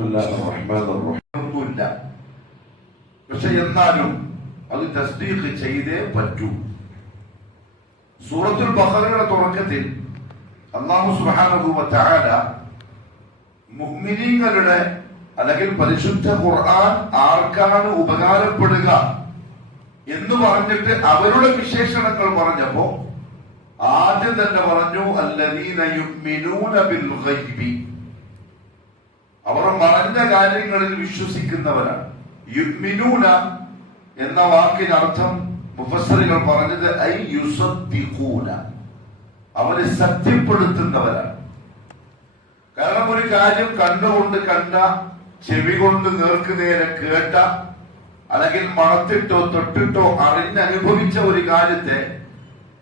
ഒന്നുമില്ല. പക്ഷെ എന്നാലും അത് തസ്ദീഖ് ചെയ്തേ പറ്റൂ. സൂറത്തുൽ ബഖറയുടെ തുടക്കത്തിൽ അല്ലാഹു സുബ്ഹാനഹു വ തആല മുഅ്മിനീങ്ങളുടെ അല്ലെങ്കിൽ പരിശുദ്ധ ഖുർആൻ ആർക്കാണ് ഉപകാരപ്പെടുക എന്ന് പറഞ്ഞിട്ട് അവരുടെ വിശേഷണങ്ങൾ പറഞ്ഞപ്പോ ആദ്യം തന്നെ പറഞ്ഞു അല്ലദീന യുഅ്മിനൂന ബിൽ ഗൈബി, അവർ മറഞ്ഞ കാര്യങ്ങളിൽ വിശ്വസിക്കുന്നവരാണ്. യുഅ്മിനൂന എന്ന വാക്കിനർത്ഥം മുഫസ്സിറുകൾ പറഞ്ഞത് ഐ യുസദ്ദിഖൂന, അവരെ സത്യപ്പെടുത്തുന്നവരാണ്. കാരണം ഒരു കാര്യം കണ്ണുകൊണ്ട് കണ്ട, ചെവി കൊണ്ട് നേർക്കുനേരെ കേട്ട, അല്ലെങ്കിൽ മണത്തിട്ടോ തൊട്ടിട്ടോ അറിഞ്ഞനുഭവിച്ച ഒരു കാര്യത്തെ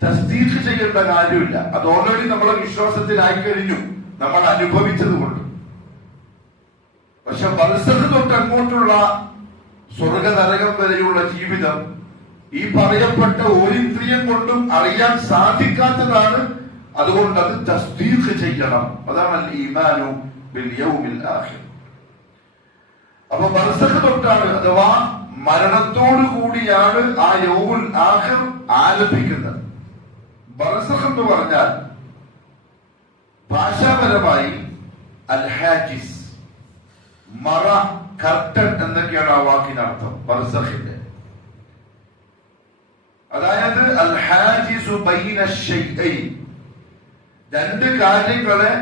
തസ്ദീഖ് ചെയ്യേണ്ട കാര്യമില്ല. അത് ഓൾറെഡി നമ്മളെ വിശ്വാസത്തിലായി കഴിഞ്ഞു, നമ്മൾ അനുഭവിച്ചത് കൊണ്ട്. പക്ഷെ ബർസഖ് തൊട്ട് അങ്ങോട്ടുള്ള സ്വർഗനരകം വരെയുള്ള ജീവിതം ഈ പറയപ്പെട്ട ഒരിന്ദ്രിയം കൊണ്ടും അറിയാൻ സാധിക്കാത്തതാണ്. അതുകൊണ്ട് അത് തസ്ദീഖ് ചെയ്യണം. അതാണ് അൽ ഈമാനു ബിൽ യൗമിൽ ആഖിർ. അപ്പൊ ബർസഖ് തൊട്ടാണ്, അഥവാ മരണത്തോടു കൂടിയാണ് ആ യൗമുൽ ആഖിർ ആരംഭിക്കുന്നത്. ബർസഖ് എന്ന് പറഞ്ഞാൽ ഭാഷാപരമായി അൽ ഹാജിസ്, മറ, കർട്ടൻ എന്നൊക്കെയാണ് ആ വാക്കിനർത്ഥം ബർസഖിന്റെ. അതായത് അൽ ഹാജിസു ബൈന ശൈഅൈൻ, രണ്ട് കാര്യങ്ങളെ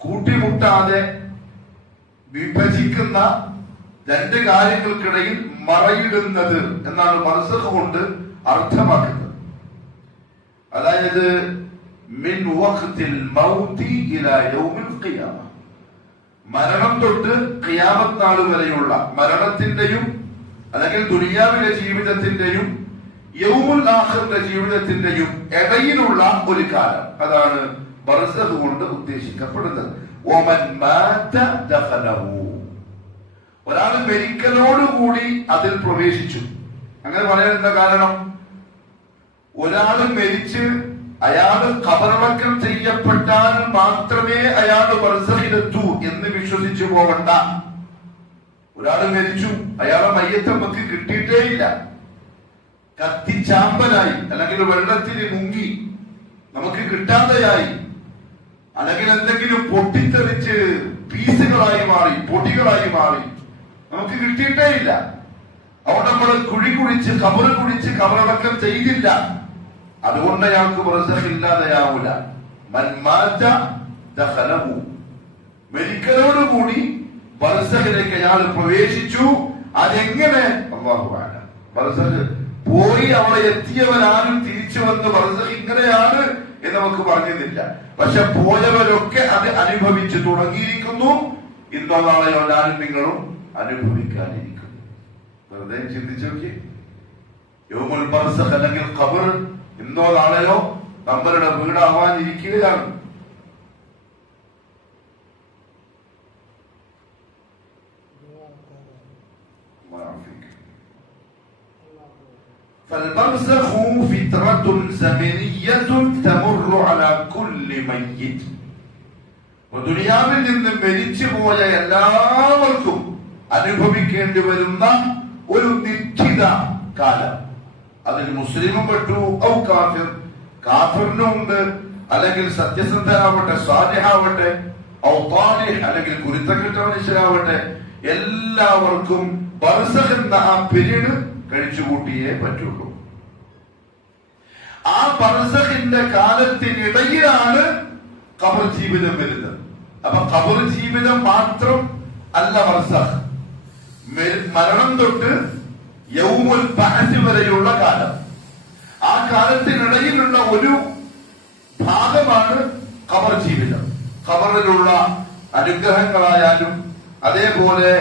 കൂട്ടിമുട്ടാതെ വിഭജിക്കുന്ന, രണ്ട് കാര്യങ്ങൾക്കിടയിൽ മറയിടുന്നത് എന്നാണ് ബർസഖ് കൊണ്ട് അർത്ഥമാക്കുന്നത്. അതായത് മിൻ വഖ്തിൽ മൗതി ഇലാ യൗമിൽ ഖിയാമ, മരണം തൊട്ട് ഖിയാമത്ത് നാൾ വരെയുള്ള മരണത്തിന്റെയും അല്ലെങ്കിൽ ദുനിയാവിലെ ജീവിതത്തിന്റെയും യൗമുൽ ആഖിറിന്റെ ജീവിതത്തിന്റെയും ഇടയിലുള്ള ഒരു കാലം. അതാണ് ബർസഖ് കൊണ്ട് ഉദ്ദേശിക്കപ്പെടുന്നത്. വമൻ മാത ദഖലഹു, ഒരാൾ മരിക്കലോടുകൂടി അതിൽ പ്രവേശിച്ചു. അങ്ങനെ പറയാൻ എന്താ കാരണം? ഒരാൾ മരിച്ച് അയാൾ ഖബറടക്കം ചെയ്യപ്പെട്ടാൽ മാത്രമേ അയാൾ ബർസഖിലെത്തൂ എന്ന് വിശ്വസിച്ചു പോകണ്ട. ഒരാൾ മരിച്ചു, അയാളെ മയ്യത്ത് നമുക്ക് കിട്ടിയിട്ടേ ഇല്ല, കത്തിച്ചാമ്പലായി, അല്ലെങ്കിൽ വെള്ളത്തിൽ മുങ്ങി നമുക്ക് കിട്ടാതെയായി, അല്ലെങ്കിൽ എന്തെങ്കിലും പൊട്ടിത്തെറിച്ച് പീസുകളായി മാറി, പൊടികളായി മാറി, നമുക്ക് കിട്ടിയിട്ടേ ഇല്ല. അവിടെ നമ്മൾ കുഴി കുഴിച്ച് ഖബറ് കുഴിച്ച് ഖബറടക്കം ചെയ്തില്ല. അതുകൊണ്ട് അയാൾക്ക് ബർസഖ് ഇല്ലാതെയാവൂല. മൻ മാത ദഖലഹു, മരിക്കലോടുകൂടി ബർസഖിലേക്ക് അയാൾ പ്രവേശിച്ചു. അതെങ്ങനെ? അല്ലാഹു അഅലം. ബർസഖ് പോയി അവിടെ എത്തിയവരാരും തിരിച്ചു വന്ന് ബർസഖ് ഇങ്ങനെയാണ് എന്ന് നമുക്ക് പറഞ്ഞില്ല. പക്ഷെ പോയവരൊക്കെ അത് അനുഭവിച്ചു തുടങ്ങിയിരിക്കുന്നു. ഇന്നോ നാളെയോ ഞാനും നിങ്ങളും അനുഭവിക്കാനിരിക്കുന്നു. വെറുതെ ചിന്തിച്ചു നോക്കി. യൗമുൽ ബർസഖ് അല്ലെങ്കിൽ ഖബർ ഇന്നോ നാളെയോ നമ്മളുടെ വീടാവാനിരിക്കുകയാണ്. فالبرزخ فترة زمنية تمر على كل ميت. ദുനിയാവിൽ നിന്ന് മരിച്ചു പോയ എല്ലാവർക്കും അനുഭവിക്കേണ്ടി വരുന്ന ഒരു നിശ്ചിത കാലം. അതിൽ മുസ്ലിമും പെട്ടു, ഔ കാഫിർ, കാഫിറിനും ഉണ്ട്, അല്ലെങ്കിൽ സത്യസന്ധനാവട്ടെ, സ്വാലിഹാവട്ടെ, ഔ താലിഹ്, അല്ലെങ്കിൽ കുരുത്തക്കെട്ട മനുഷ്യരാവട്ടെ, എല്ലാവർക്കും ബർസഖ് എന്ന ആ പീരീഡ് കഴിച്ചുകൂട്ടിയേ പറ്റുള്ളൂ. ആ ബർസഖിന്റെ കാലത്തിനിടയിലാണ് ഖബർ ജീവിതം വരുന്നത്. അപ്പൊ ഖബർ ജീവിതം മാത്രം അല്ല ബർസഖ്. മരണം തൊട്ട് യൗമുൽ ബഅസ് വരെയുള്ള കാലം, ആ കാലത്തിനിടയിലുള്ള ഒരു ഭാഗമാണ് ഖബർ ജീവിതം. ഖബറിലുള്ള അനുഗ്രഹങ്ങളായാലും അതേപോലെ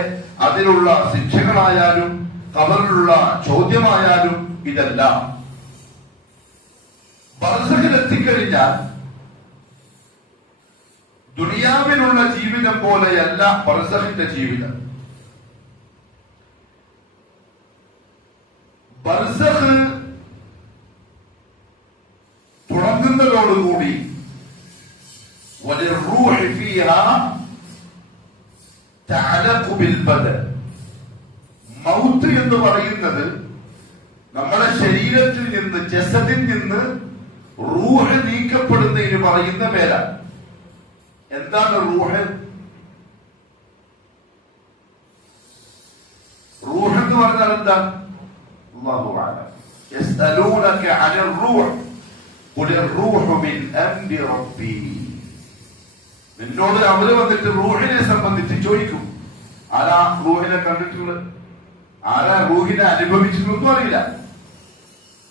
അതിലുള്ള ശിക്ഷകളായാലും ഖബറിലുള്ള ചോദ്യമായാലും ഇതെല്ലാം ബർസഖിൽ എത്തിക്കഴിഞ്ഞാൽ ദുനിയാവിലുള്ള ജീവിതം പോലെയല്ല ബർസഖിന്റെ ജീവിതം. ബർസഖ് തുടങ്ങുന്നതോടുകൂടി വലിർറൂഹി ഫീഹാ തഅലഖു ബിൽ ബദൻ. മൗത്ത് എന്ന് പറയുന്നത് നമ്മുടെ ശരീരത്തിൽ നിന്ന്, ജസദിൽ നിന്ന് റൂഹ് നീക്കപ്പെടുന്നതിന് പറയുന്ന പേരാണ്. എന്താണ് റൂഹ്? റൂഹ് എന്ന് പറഞ്ഞാൽ എന്താ? അല്ലാഹു അഅലം. യസ്അലൂനക അനിർ റൂഹ് ഖുൽ റൂഹു മിൻ അംരി റബ്ബി. നിന്നോട് അവര് വന്നിട്ട് റൂഹിനെ സംബന്ധിച്ച് ചോദിക്കും. ആരാ റൂഹിനെ കണ്ടിട്ടുള്ളത്? ആരാ റൂഹിനെ അനുഭവിച്ചിട്ടൊന്നും അറിയില്ല.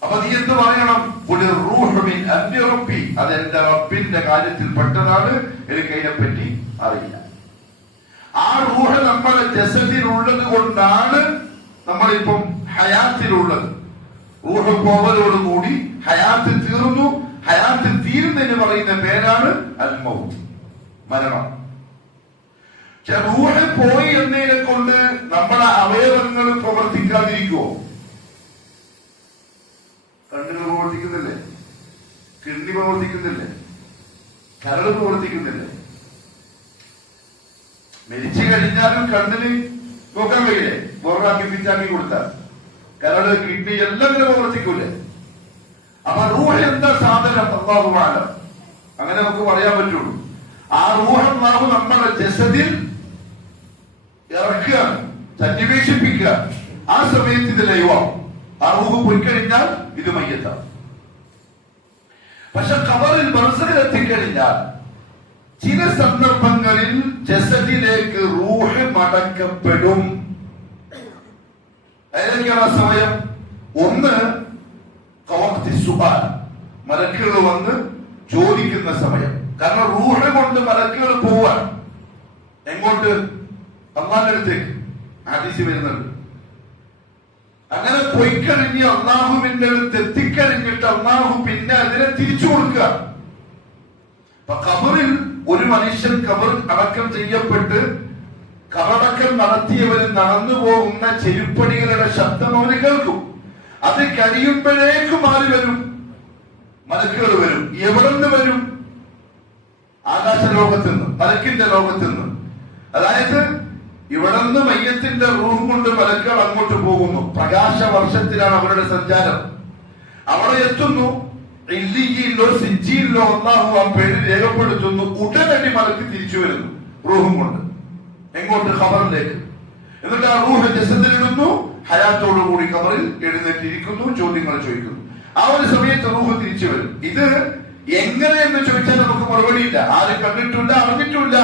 അപ്പൊ നീ എന്ത് പറയണം? ഖുൽ റൂഹു മിൻ അംരി റബ്ബി. അത് എന്റെ റബ്ബിന്റെ കാര്യത്തിൽ പെട്ടതാണ്, എനിക്ക് അതിനെപ്പറ്റി അറിയില്ല. ആ റൂഹ് നമ്മുടെ ജസദിലുള്ളത് കൊണ്ടാണ് നമ്മളിപ്പം ഹയാത്തിലുള്ളത്. റൂഹ് പോവലോടുകൂടി ഹയാത്ത് തീർന്നു. ഹയാത്ത് തീരുന്നതിന് പറയുന്ന പേരാണ് അൽ മൗത്ത്, മരണം. റൂഹ് പോയി എന്നതിനെ കൊണ്ട് നമ്മുടെ അവയവങ്ങൾ പ്രവർത്തിക്കാതിരിക്കുമോ? കണ്ണുകൾ പ്രവർത്തിക്കുന്നില്ലേ? കിഡ്നി പ്രവർത്തിക്കുന്നില്ലേ? കരൾ പ്രവർത്തിക്കുന്നില്ലേ? മരിച്ചു കഴിഞ്ഞാലും കണ്ണിന് നോക്കാൻ കഴിയില്ലേ? ബോറാക്കി പിച്ചാക്കി കൊടുത്താൽ കരള്, കിഡ്നി എല്ലാം ഇങ്ങനെ പ്രവർത്തിക്കൂലേ? അപ്പൊ റൂഹ് എന്താ സാധനം? അല്ലാഹു അഅലം. അങ്ങനെ നമുക്ക് പറയാൻ പറ്റുള്ളൂ. ആ റൂഹ് അല്ലാഹു നമ്മുടെ ജസദിൽ ഇറക്കുക, സന്നിവേശിപ്പിക്കുക. ആ സമയത്ത് ഇത് ലൈവാവും. ആ റൂഹ് പോയി കഴിഞ്ഞാൽ ഇത് മയ്യത്താണ്. പക്ഷെ ഖബറിൽ ബർസഖിൽ എത്തിക്കഴിഞ്ഞാൽ ചില സന്ദർഭങ്ങളിൽ ജസദിലേക്ക് റൂഹ് മടക്കപ്പെടും. ഏതൊക്കെയാണ് ആ സമയം? ഒന്ന്, മലക്കുകൾ വന്ന് ചോദിക്കുന്ന സമയം. കാരണം റൂഹ് കൊണ്ട് മലക്കുകൾ പോവാൻ എങ്ങോട്ട്? അള്ളാന്റെ അടുത്തേക്ക്. ഹദീസ് വരുന്നുണ്ട്. അങ്ങനെ പോയിക്കഴിഞ്ഞ് അള്ളാഹുവിന്റെ അടുത്ത് എത്തിക്കഴിഞ്ഞിട്ട് അള്ളാഹു പിന്നെ അതിനെ തിരിച്ചു കൊടുക്കുക. അപ്പൊ ഖബറിൽ ഒരു മനുഷ്യൻ ഖബർ അടക്കം ചെയ്യപ്പെട്ട് കബറടക്കം നടത്തിയവർ നടന്നു പോകുന്ന ചെരുപ്പടികളുടെ ശബ്ദം അവന് കേൾക്കും. അത് കഴിയുമ്പോഴേക്കും ആര് വരും? മലക്കുകൾ വരും. എവിടെ നിന്ന് വരും? ആകാശ ലോകത്ത് നിന്ന്, മലക്കിന്റെ ലോകത്ത് നിന്ന്. അതായത് ഇവിടെ നിന്ന് മയ്യത്തിന്റെ റൂഹ് കൊണ്ട് മലക്കുകൾ അങ്ങോട്ട് പോകുന്നു. പ്രകാശ വർഷത്തിലാണ് അവരുടെ സഞ്ചാരം. അവിടെ എത്തുന്നു. ഇല്ലിയിലോ സിജ്ജിയിലോ അല്ലാഹു ആ പേര് രേഖപ്പെടുത്തുന്നു. ഉടനടി മലക്ക് തിരിച്ചു വരുന്നു റൂഹും കൊണ്ട്. എങ്ങോട്ട്? ഖബറിലേക്ക്. എന്നിട്ട് ആ റൂഹ് ജസദിലിടുന്നു. ഹയാത്തോടുകൂടി ഖബറിൽ എഴുന്നേറ്റിരിക്കുന്നു. ചോദ്യങ്ങൾ ചോദിക്കുന്നു. ആ ഒരു സമയത്ത് റൂഹ് തിരിച്ചു വരും. ഇത് എങ്ങനെയെന്ന് ചോദിച്ചാൽ നമുക്ക് മറുപടിയില്ല. ആരും കണ്ടിട്ടില്ല, അറിഞ്ഞിട്ടില്ല,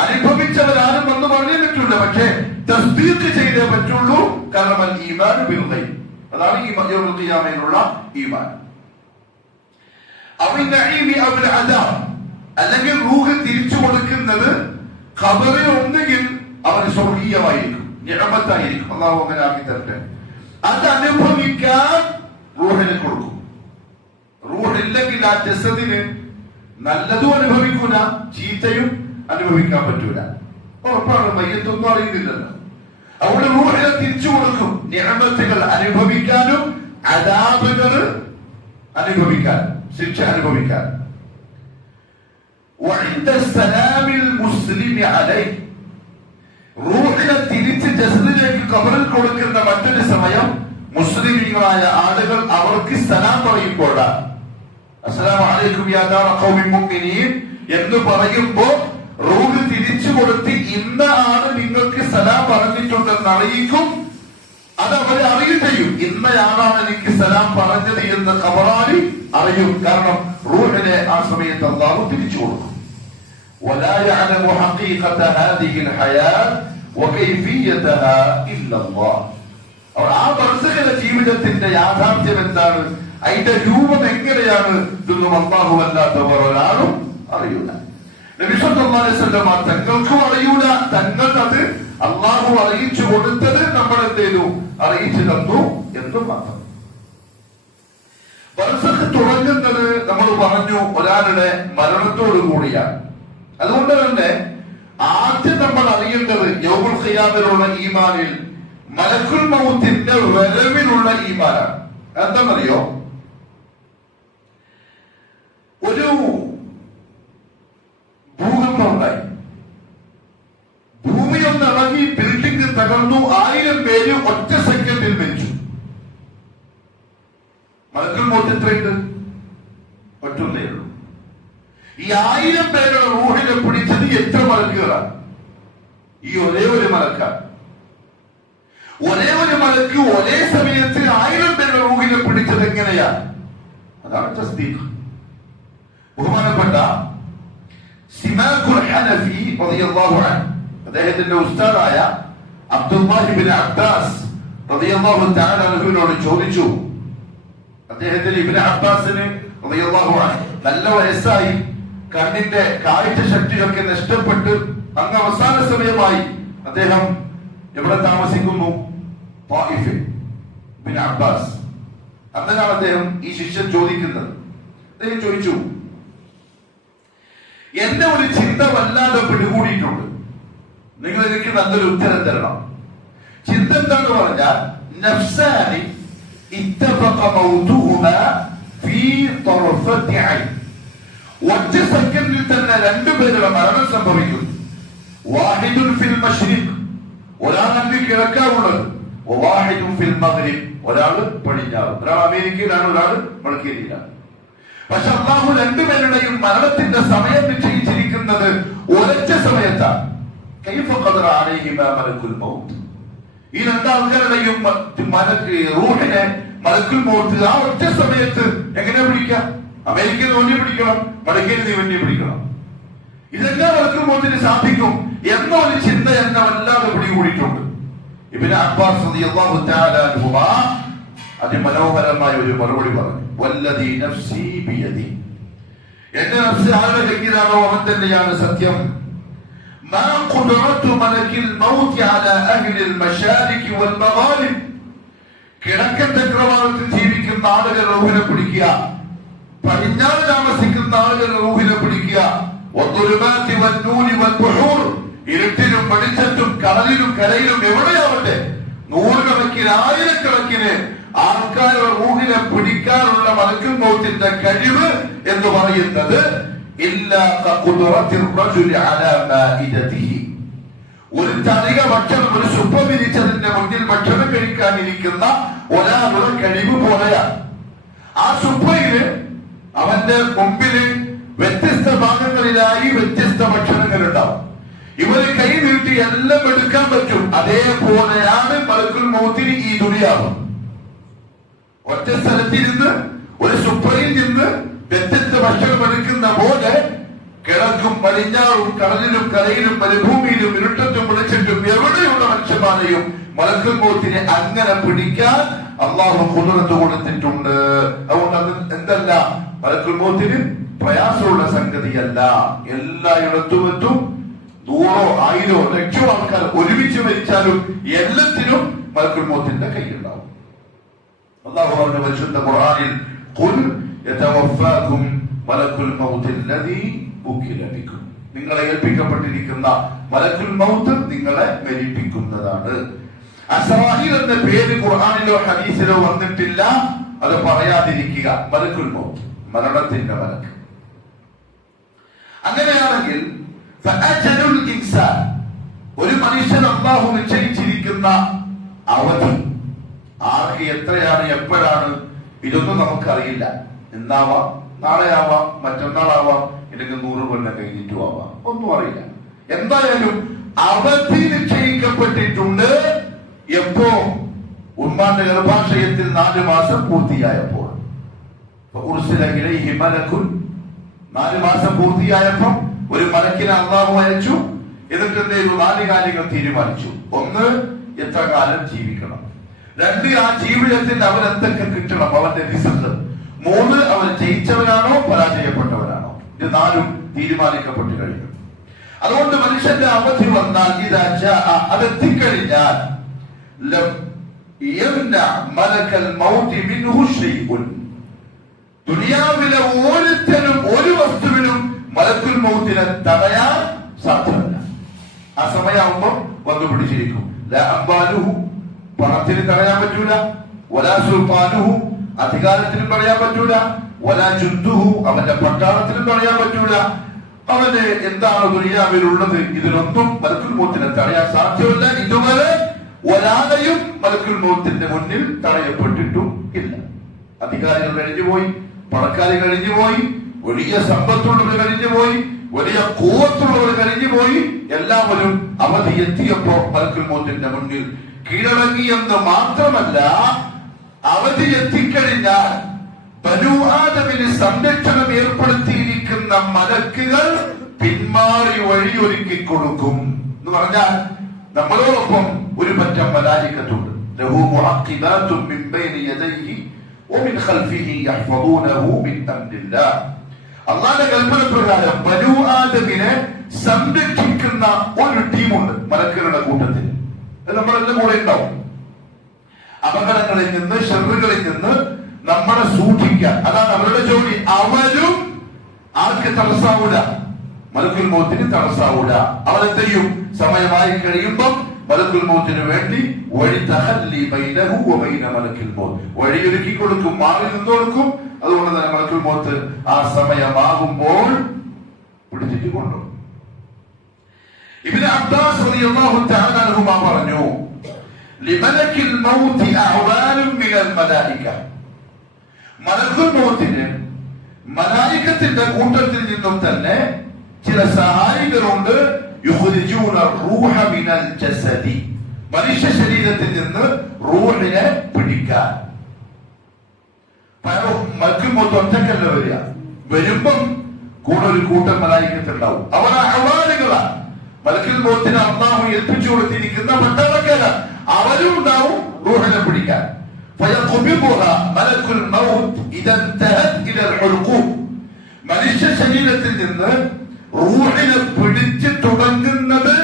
അനുഭവിച്ചവരാരും വന്ന് പറഞ്ഞിട്ടില്ല. പക്ഷേ തസ്ദീഖ് ചെയ്തേ പറ്റുള്ളൂ. കാരണം അൽ ഈമാൻ ബിൽ ഗൈബ്, അതാണ് ഈ യൗമുൽ ഖിയാമയിലുള്ള ഈമാൻ. അല്ലെങ്കിൽ റൂഹ് തിരിച്ചു കൊടുക്കുന്നത് ഖബറിൽ ഒന്നുകിൽ അവന് സ്വർഗീയമായിരിക്കും, നിഅമത്തായിരിക്കും. അല്ലാഹു അങ്ങനെ ആക്കി തരട്ടെ. അത് അനുഭവിക്കാൻ റൂഹിനെ കൊടുക്കും. റൂഹില്ലെങ്കിൽ ആ ജസദിന് നല്ലതും അനുഭവിക്കൂല, ചീത്തയും അനുഭവിക്കാൻ പറ്റൂല. ഉറപ്പാണ്. മയ്യത്തൊന്നും അറിയുന്നില്ലല്ലോ. അവിടെ റൂഹിനെ തിരിച്ചു കൊടുക്കും. നിഅമത്തുകൾ അനുഭവിക്കാനും അദാബുകൾ അനുഭവിക്കാൻ, ശിക്ഷ അനുഭവിക്കാൻ. റൂഹിനെ തിരിച്ച് ജസദിലേക്ക് ഖബറിൽ കൊടുക്കുന്ന മറ്റൊരു സമയം മുസ്ലിമീങ്ങളായ ആളുകൾ അവർക്ക് സലാം പറയുമ്പോഴാണ്. അസ്സലാമു അലൈക്കും യാ ദാറ ഖൗമിൻ മുഅ്മിനീൻ എന്ന് പറയുമ്പോൾ റൂഹ് തിരിച്ചു കൊടുത്ത് ഇന്ന ആണ് നിങ്ങൾക്ക് സലാം പറഞ്ഞിട്ടുണ്ടെന്ന് അറിയിക്കും. അത് അവരെ അറിയും ചെയ്യും. ഇന്നയാളാണ് എനിക്ക് സലാം പറഞ്ഞത് എന്ന് ഖബറാലി അറിയും. കാരണം റൂഹിനെ ആ സമയത്ത് അല്ലാഹു തിരിച്ചു കൊടുക്കും. ولا يعلم حقيقة هذه الحياة وكيفيتها إلا الله. അവർ ആ ബർസഖിലെ ജീവിതത്തിന്റെ യാഥാർത്ഥ്യം എന്താണ്, അതിന്റെ രൂപം എങ്ങനെയാണ്, ഇതൊന്നും അല്ലാഹു അല്ലാത്തവർ ഒരാളും അറിയൂല. നബി സല്ലല്ലാഹു അലൈഹി വസല്ലം തങ്ങൾക്കും അറിയൂല. തങ്ങൾ അത് അല്ലാഹു അറിയിച്ചു കൊടുത്തത് നമ്മൾ എന്ത് ചെയ്തു? അറിയിച്ചു തന്നു എന്ന് മാത്രം. ബർസഖ് തുടങ്ങുന്നത് നമ്മൾ പറഞ്ഞു ഒരാളുടെ മരണത്തോടു കൂടിയാണ്. അതുകൊണ്ട് തന്നെ ആദ്യം നമ്മൾ അറിയേണ്ടത് യൗമുൽ ഖിയാമയിലുള്ള ഈമാനിൽ മലക്കുൽ മൗത്തിന്റെ വരവിലുള്ള ഈമാനാണ്. എന്താണെന്നറിയോ? ഒരു ഭൂകമ്പം ഉണ്ടായി, ഭൂമി ഒന്ന് തകർന്നു. 1000 പേര് ഒറ്റ സെക്കൻഡിൽ മരിച്ചു. മലക്കുൽ മൗത്ത് എത്രയുണ്ട്? ഒറ്റൊന്നേ ഉള്ളൂ. ഈ 1000 പേരുടെ റൂഹിനെ പിടിച്ചത് എത്ര മലക്കുകളാണ്? ഈ ഒരേ ഒരു മലക്കാണ്. ഒരേ ഒരു മലക്ക് ഒരേ സമയത്ത് 1000 പേരുടെ റൂഹിനെ പിടിച്ചത് എങ്ങനെയാ? അതാണ് തസ്ദീഖ്. ബഹുമാനപ്പെട്ട സിമാഖുൽ ഹനഫി റളിയല്ലാഹു അൻഹു അദ്ദേഹത്തിന്റെ ഉസ്താദായ അബ്ദുല്ലാഹി ഇബ്നു അബ്ബാസ് റളിയല്ലാഹു തആല അൻഹുവിനോട് ചോദിച്ചു. അദ്ദേഹത്തിന് ഇബ്നു അബ്ബാസിന് റളിയല്ലാഹു അൻഹു നല്ല വയസ്സായി, കണ്ണിന്റെ കാഴ്ച ശക്തിയൊക്കെ നഷ്ടപ്പെട്ട് അങ്ങ് അവസാന സമയമായി. അദ്ദേഹം എവിടെ താമസിക്കുന്നു? ത്വായിഫിൽ. ഇബ്നു അബ്ബാസ് അങ്ങനെയാണ് അദ്ദേഹം ഈ ശിഷ്യൻ ചോദിക്കുന്നത്. അദ്ദേഹം ചോദിച്ചു, എന്റെ ഒരു ചിന്ത വല്ലാതെ പിടികൂടിയിട്ടുണ്ട്, നിങ്ങൾ എനിക്ക് നല്ലൊരു ഉത്തരം തരണം. ചിന്ത എന്താന്ന് പറഞ്ഞാൽ, നഫ്സാനി ഇത്തഫഖ മൗതുഹുമാ ഫീ തർഫത്തി ഐൻ. ഒറ്റ സെക്കൻഡിൽ തന്നെ 2 പേരുടെ മരണം സംഭവിക്കും. വാഹിദുൻ ഫിൽ മശ്രിഖ്, ഒരാൾ അങ്ങ് കിഴക്കാവുള്ളത്. വാഹിദുൻ ഫിൽ മഗ്രിബ്, ഒരാൾ പടിഞ്ഞാറ്. ഒരാൾ അമേരിക്കയിലാണ്, ഒരാൾ വടക്കേരിയിലാണ്. പക്ഷെ അല്ലാഹു 2 പേരുടെയും മരണത്തിന്റെ സമയം നിശ്ചയിച്ചിരിക്കുന്നത് ഒരൊറ്റ സമയത്താണ്. കൈഫ ഖദറ അലൈഹിമാ മലക്കുൽ മൗത്ത്. ഈ 2 ആൾക്കാരുടെയും റൂഹിനെ മലക്കുൽ മൗത്ത് ആ ഒറ്റ സമയത്ത് എങ്ങനെ പിടിക്കാം? അമേരിക്കയിൽ വന്യ പിടിക്കണം, വടക്കേരി വന്യ പിടിക്കണം. ഇതെല്ലാം മലക്കുൽ മൗത്തിന് സാധിക്കും എന്നൊരു ചിന്ത എന്നെ വല്ലാതെ പിടികൂടിയിട്ടുണ്ട്. ഇബ്നു അബ്ബാസ് റളിയല്ലാഹു തആല അൻഹുമാ അതിമനോഹരമായ ഒരു മറുപടി പറഞ്ഞു. വല്ലദീ നഫ്സി ബിയദി, എന്റെ നഫ്സ് ആരുടെ കയ്യിലാണോ അവൻ തന്നെയാണ് സത്യം. മാ ഖുദ്റത്തു മലക്കിൽ മൗത്ത് അലാ അഹ്ലിൽ മശാരിഖി വൽ മഗാരിബ്, കിഴക്കൻ ചക്രവാളത്തിൽ ജീവിക്കുന്ന ആളുകളുടെ റൂഹിനെ പിടിക്കുക, പടിഞ്ഞാറ് താമസിക്കുന്ന ആളുകളുടെ റൂഹിനെ പിടിക്കുക. വദ്ദുലുമാതി വന്നൂരി വൽബുഹൂർ, ഇരുട്ടിലും വെളിച്ചത്തും കടലിലും കരയിലും എവിടെയാവട്ടെ നൂറുകണക്കിന് ആയിരക്കണക്കിന് ആൾക്കാരുടെ റൂഹിനെ പിടിക്കാനുള്ള മലക്കുൽ മൗത്തിന്റെ കഴിവ് എന്ന് പറയുന്നത് ഒരു തളിക ഭക്ഷണം, ഒരു സുപ്പ വിരിച്ചതിന്റെ മുന്നിൽ ഭക്ഷണം കഴിക്കാനിരിക്കുന്ന ഒരാളുടെ കഴിവ് പോലെയാണ്. ആ സുപ്പയില് അവന്റെ മുമ്പില് വ്യത്യസ്ത ഭാഗങ്ങളിലായി വ്യത്യസ്ത ഭക്ഷണങ്ങൾ ഉണ്ടാവും. ഇവര് കൈ നീട്ടി എല്ലാം എടുക്കാൻ പറ്റും. അതേപോലെയാണ് മലക്കുൽ മൗത്തിന് ഈ ദുനിയാവ്. ഒറ്റ സ്ഥലത്തിരുന്ന് ഒരു സുപ്രയിൽ നിന്ന് വ്യത്യസ്ത ഭക്ഷണം എടുക്കുന്ന പോലെ കിഴക്കും പടിഞ്ഞാറും കടലിലും കരയിലും മരുഭൂമിയിലും ഇരുട്ടത്തും വിളിച്ചിട്ടും എവിടെയുള്ള മനുഷ്യന്മാരെയും മലക്കുൽ മൗത്തിനെ അങ്ങനെ പിടിക്കാൻ അള്ളാഹു ഖുദ്റത്ത് കൊടുത്തിട്ടുണ്ട്. അതുകൊണ്ട് അത് എന്തല്ല, മലക്കുൽ മൗത്തിന് പ്രയാസമുള്ള സംഗതിയല്ല. എല്ലായിടത്തും എത്തും. 100 1000 ലക്ഷോ ആൾക്കാർ ഒരുമിച്ച് മരിച്ചാലും എല്ലാത്തിനും മലക്കുൽ മൗത്തിന്റെ കയ്യിലുണ്ടാവും. അല്ലാഹു അവന്റെ പരിശുദ്ധ ഖുർആനിൽ ഖുൽ യതവഫാകും മലക്കുൽ മൗത്ത് അല്ലദീ ഉകില ബികും, നിങ്ങളെ ഏൽപ്പിക്കപ്പെട്ടിരിക്കുന്ന മലക്കുൽ മൗത്ത് നിങ്ങളെ മരിപ്പിക്കുന്നതാണ്. അസ്റായിൽ എന്ന പേര് ഖുർആനിലോ ഹദീസിലോ വന്നിട്ടില്ല. അത് പറയാതിരിക്കുക. മലക്കുൽ മൗത്ത്, മരണത്തിന്റെ മലക്ക്. അങ്ങനെയാണെങ്കിൽ ഫഅജലുൽ ഇൻസാൻ, ഒരു മനുഷ്യൻ അല്ലാഹു നിശ്ചയിച്ചിരിക്കുന്ന അവധി ആർക്ക് എത്രയാണ്, എപ്പോഴാണ്, ഇതൊന്നും നമുക്കറിയില്ല. ഇന്നാവാം, നാളെ ആവാം, മറ്റന്നാളാവാം, ഇല്ലെങ്കിൽ 100 കൊല്ലം കഴിഞ്ഞിട്ടും ആവാം, ഒന്നും അറിയില്ല. എന്തായാലും അവധി നിശ്ചയിക്കപ്പെട്ടിട്ടുണ്ട്. എപ്പോ? ഉമ്മാന്റെ ഗർഭാശയത്തിൽ 4 മാസം പൂർത്തിയായപ്പോൾ. 4 മാസം പൂർത്തിയായപ്പോൾ ഒരു മലക്കിനെ അല്ലാഹു അയച്ചു. എന്നിട്ട് എന്തെയ്തു? 4 കാര്യങ്ങൾ തീരുമാനിച്ചു. 1, എത്ര കാലം ജീവിക്കണം. 2, ആ ജീവിതത്തിൽ അവൻ എന്തൊക്കെ കിട്ടണം, അവന്റെ റിസൾട്ട്. 3, അവൻ ജയിച്ചവനാണോ പരാജയപ്പെട്ടവനാണോ. ഇത് 4ഉം തീരുമാനിക്കപ്പെട്ടു കഴിഞ്ഞു. അതുകൊണ്ട് മനുഷ്യന്റെ അവധി വന്നാൽ അതെത്തിക്കഴിഞ്ഞാൽ ദുനിയാവിലെ ഓരോരുത്തരും ഒരു വസ്തുവിനും മലക്കുൽ മൗത്തിനെ തടയാൻ സാധ്യമല്ല. ആ സമയമാകുമ്പോൾ വന്നു പിടിച്ചിരിക്കും. പണത്തിന് തടയാൻ പറ്റൂല, വലാ സുൽത്താനുഹു അധികാരത്തിനും തടയാൻ പറ്റൂല, വലാ ജുദ്ദുഹു അവന്റെ പട്ടാളത്തിനും തടയാൻ പറ്റൂല. അവന് എന്താണ് ദുനിയാവിലുള്ളത്, ഇതിനൊന്നും മലക്കുൽ മൗത്തിനെ തടയാൻ സാധ്യമല്ല. ഇതുവരെ ഒരാളെയും മലക്കുൽ മൗത്തിന്റെ മുന്നിൽ തടയപ്പെട്ടിട്ടും ഇല്ല. അധികാരികൾ കഴിഞ്ഞുപോയി, പണക്കാർ കഴിഞ്ഞുപോയി, വലിയ സമ്പത്തുള്ളവർ കഴിഞ്ഞുപോയി, വലിയ കൂവത്തുള്ളവർ കഴിഞ്ഞുപോയി. എല്ലാവരും അവധി എത്തിയപ്പോ മലക്കുൽ മൗത്തിന്റെ മുന്നിൽ കീഴടങ്ങിയെന്ന് മാത്രമല്ല, അവധി എത്തിക്കഴിഞ്ഞാൽ ബനൂ ആദമിന് സംരക്ഷണം ഏർപ്പെടുത്തിയിരിക്കുന്ന മലക്കുകൾ പിന്മാറി വഴിയൊരുക്കി കൊടുക്കും എന്ന് പറഞ്ഞാൽ, നമ്മളോടൊപ്പം ഒരു പറ്റം മലായികത്തുണ്ട്. ലഹു മുഅഖിബാതുൻ മിൻ ബൈനി യദൈഹി വമിൻ ഖൽഫിഹി യഹ്ഫദൂനഹു മിൻ അംരില്ലാഹ്. അല്ലാഹുവിന്റെ കൽപ്പന പ്രകാരം ബനൂ ആദമിനെ സംരക്ഷിക്കുന്ന ഒരു ടീമുണ്ട് മലക്കുകളുടെ കൂട്ടത്തിൽ. അത് നമ്മളെല്ലാം കൂടെ ഉണ്ടാവും. അപകടങ്ങളിൽ നിന്ന്, ശത്രുക്കളിൽ നിന്ന് നമ്മളെ സൂക്ഷിക്കാൻ, അതാണ് അവരുടെ ജോലി. അവരും ആർക്ക് തടസ്സാവൂല, മലക്കുൽ മൗത്തിന് തടസ്സാവൂല. അവരെന്ത് ചെയ്യും? സമയമായി കഴിയുമ്പം മലക്കുൽ മൗത്തിന് വേണ്ടി വഴി തഹല്ലി ബൈനഹു വബൈന മലക്കുൽ മൗത്ത്, വഴിയൊരുക്കി കൊടുക്കും, മാറി നിന്ന് കൊടുക്കും. അതുകൊണ്ട് തന്നെ മലക്കുൽ മൗത്ത് ആ സമയമാകുമ്പോൾ പിടിച്ചിട്ട് കൊണ്ടു. ഇബ്നു അബ്ബാസ് റളിയല്ലാഹു തആല അൻഹുമാ പറഞ്ഞു, ലിമലക്കിൽ മൗത്തി അഹ്വാലും മിനൽ മലായിക. മലക്കുൽ മൗത്തിന് മലായികത്തിന്റെ കൂട്ടത്തിൽ നിന്നും തന്നെ ചില സഹായികളുണ്ട്. യുഖ്രിജൂന റൂഹ മിനൽ ജസദി, മനുഷ്യ ശരീരത്തിൽ നിന്ന് റൂഹിനെ പിടിക്കാൻ. മലക്കുൽ മൗത്ത് ഒറ്റക്കല്ല വരിക, വരുമ്പം കൂടെ ഒരു കൂട്ടം മലായികത്തുണ്ടാവും. അവർ അഹ്വാലുകളാണ്. മലക്കുൽ മൗത്തിനെ അല്ലാഹു ഏൽപ്പിച്ചു കൊടുത്തിരിക്കുന്ന പട്ടാളക്കാരാണ്. അവരും ഉണ്ടാവും റൂഹിനെ പിടിക്കാൻ. ഫയഖ്ബിദുഹാ മലക്കുൽ മൗത്ത് ഇദാ ഇൻതഹത് ഇലൽ ഹുൽഖൂം. മനുഷ്യ ശരീരത്തിൽ നിന്ന് റൂഹിനെ പിടിച്ചു തുടങ്ങുന്നത്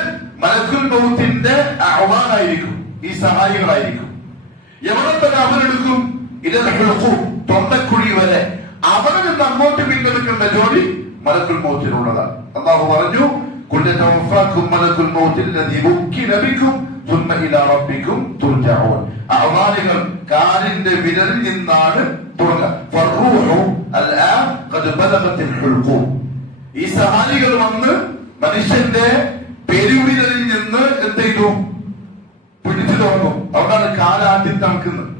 മലക്കുൽ മൗത്തിന്റെ അഹ്വാനായിരിക്കും, ഈ സഹായികളായിരിക്കും. എവിടെ വരെ അവരെടുക്കും? ഇലൽ ഹുൽഖൂം, തൊണ്ടക്കുഴി വരെ. അവിടെ നിന്ന് അങ്ങോട്ട് പിന്നെടുക്കേണ്ട ജോലി മലക്കുൽ മൗത്തിനുള്ളതാണ്. അല്ലാഹു പറഞ്ഞു, കുല്ലു തവഫാകും മലക്കുൽ മൗത്തിൽ ലദീ വുക്കില ബികും സുമ്മ ഇലാ റബ്ബികും തുർജഊൻ. അഹ്വാലുകൾ കാലിന്റെ വിരലിൽ നിന്നാണ് തുടങ്ങുക. ഫർറൂഹു അൽആൻ ഖദ് ബലഗത്തിൽ ഹുൽഖൂം. ഈ സഹായികൾ വന്ന് മനുഷ്യന്റെ പെരുവിരലിൽ നിന്ന് എന്ത് ചെയ്തു? പിടിച്ചു തുടങ്ങും. അവിടാണ് കാലാദ്യം തണുക്കുന്നത്.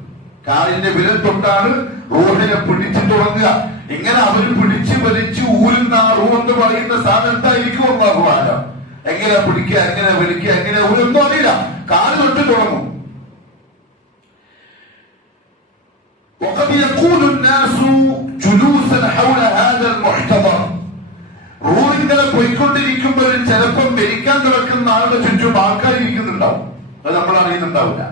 കാലിന്റെ വിരൽ തൊട്ടാണ് റൂഹിനെ പിടിച്ചു തുടങ്ങുക. ഇങ്ങനെ അവർ പിടിച്ചു വലിച്ചു ഊരുന്ന ആ റൂഹ് എന്ന് പറയുന്ന സാധനത്തായിരിക്കും അല്ലാഹു ആലം. എങ്ങനെ പിടിക്കുക, എങ്ങനെ വലിക്കുക, എങ്ങനെ ഊരൊന്നും അറിയില്ല. കാല് തൊട്ട് തുടങ്ങും. وقد يكون الناس جلوسا حول هذا المحتضر. റൂഹ് ഇങ്ങനെ പോയിക്കൊണ്ടിരിക്കുമ്പോൾ ചിലപ്പം മരിക്കാൻ കിടക്കുന്ന ആളുടെ ചുറ്റും ആൾക്കാർ ഇരിക്കുന്നുണ്ടാവും. അത് നമ്മൾ അറിയുന്നുണ്ടാവില്ല.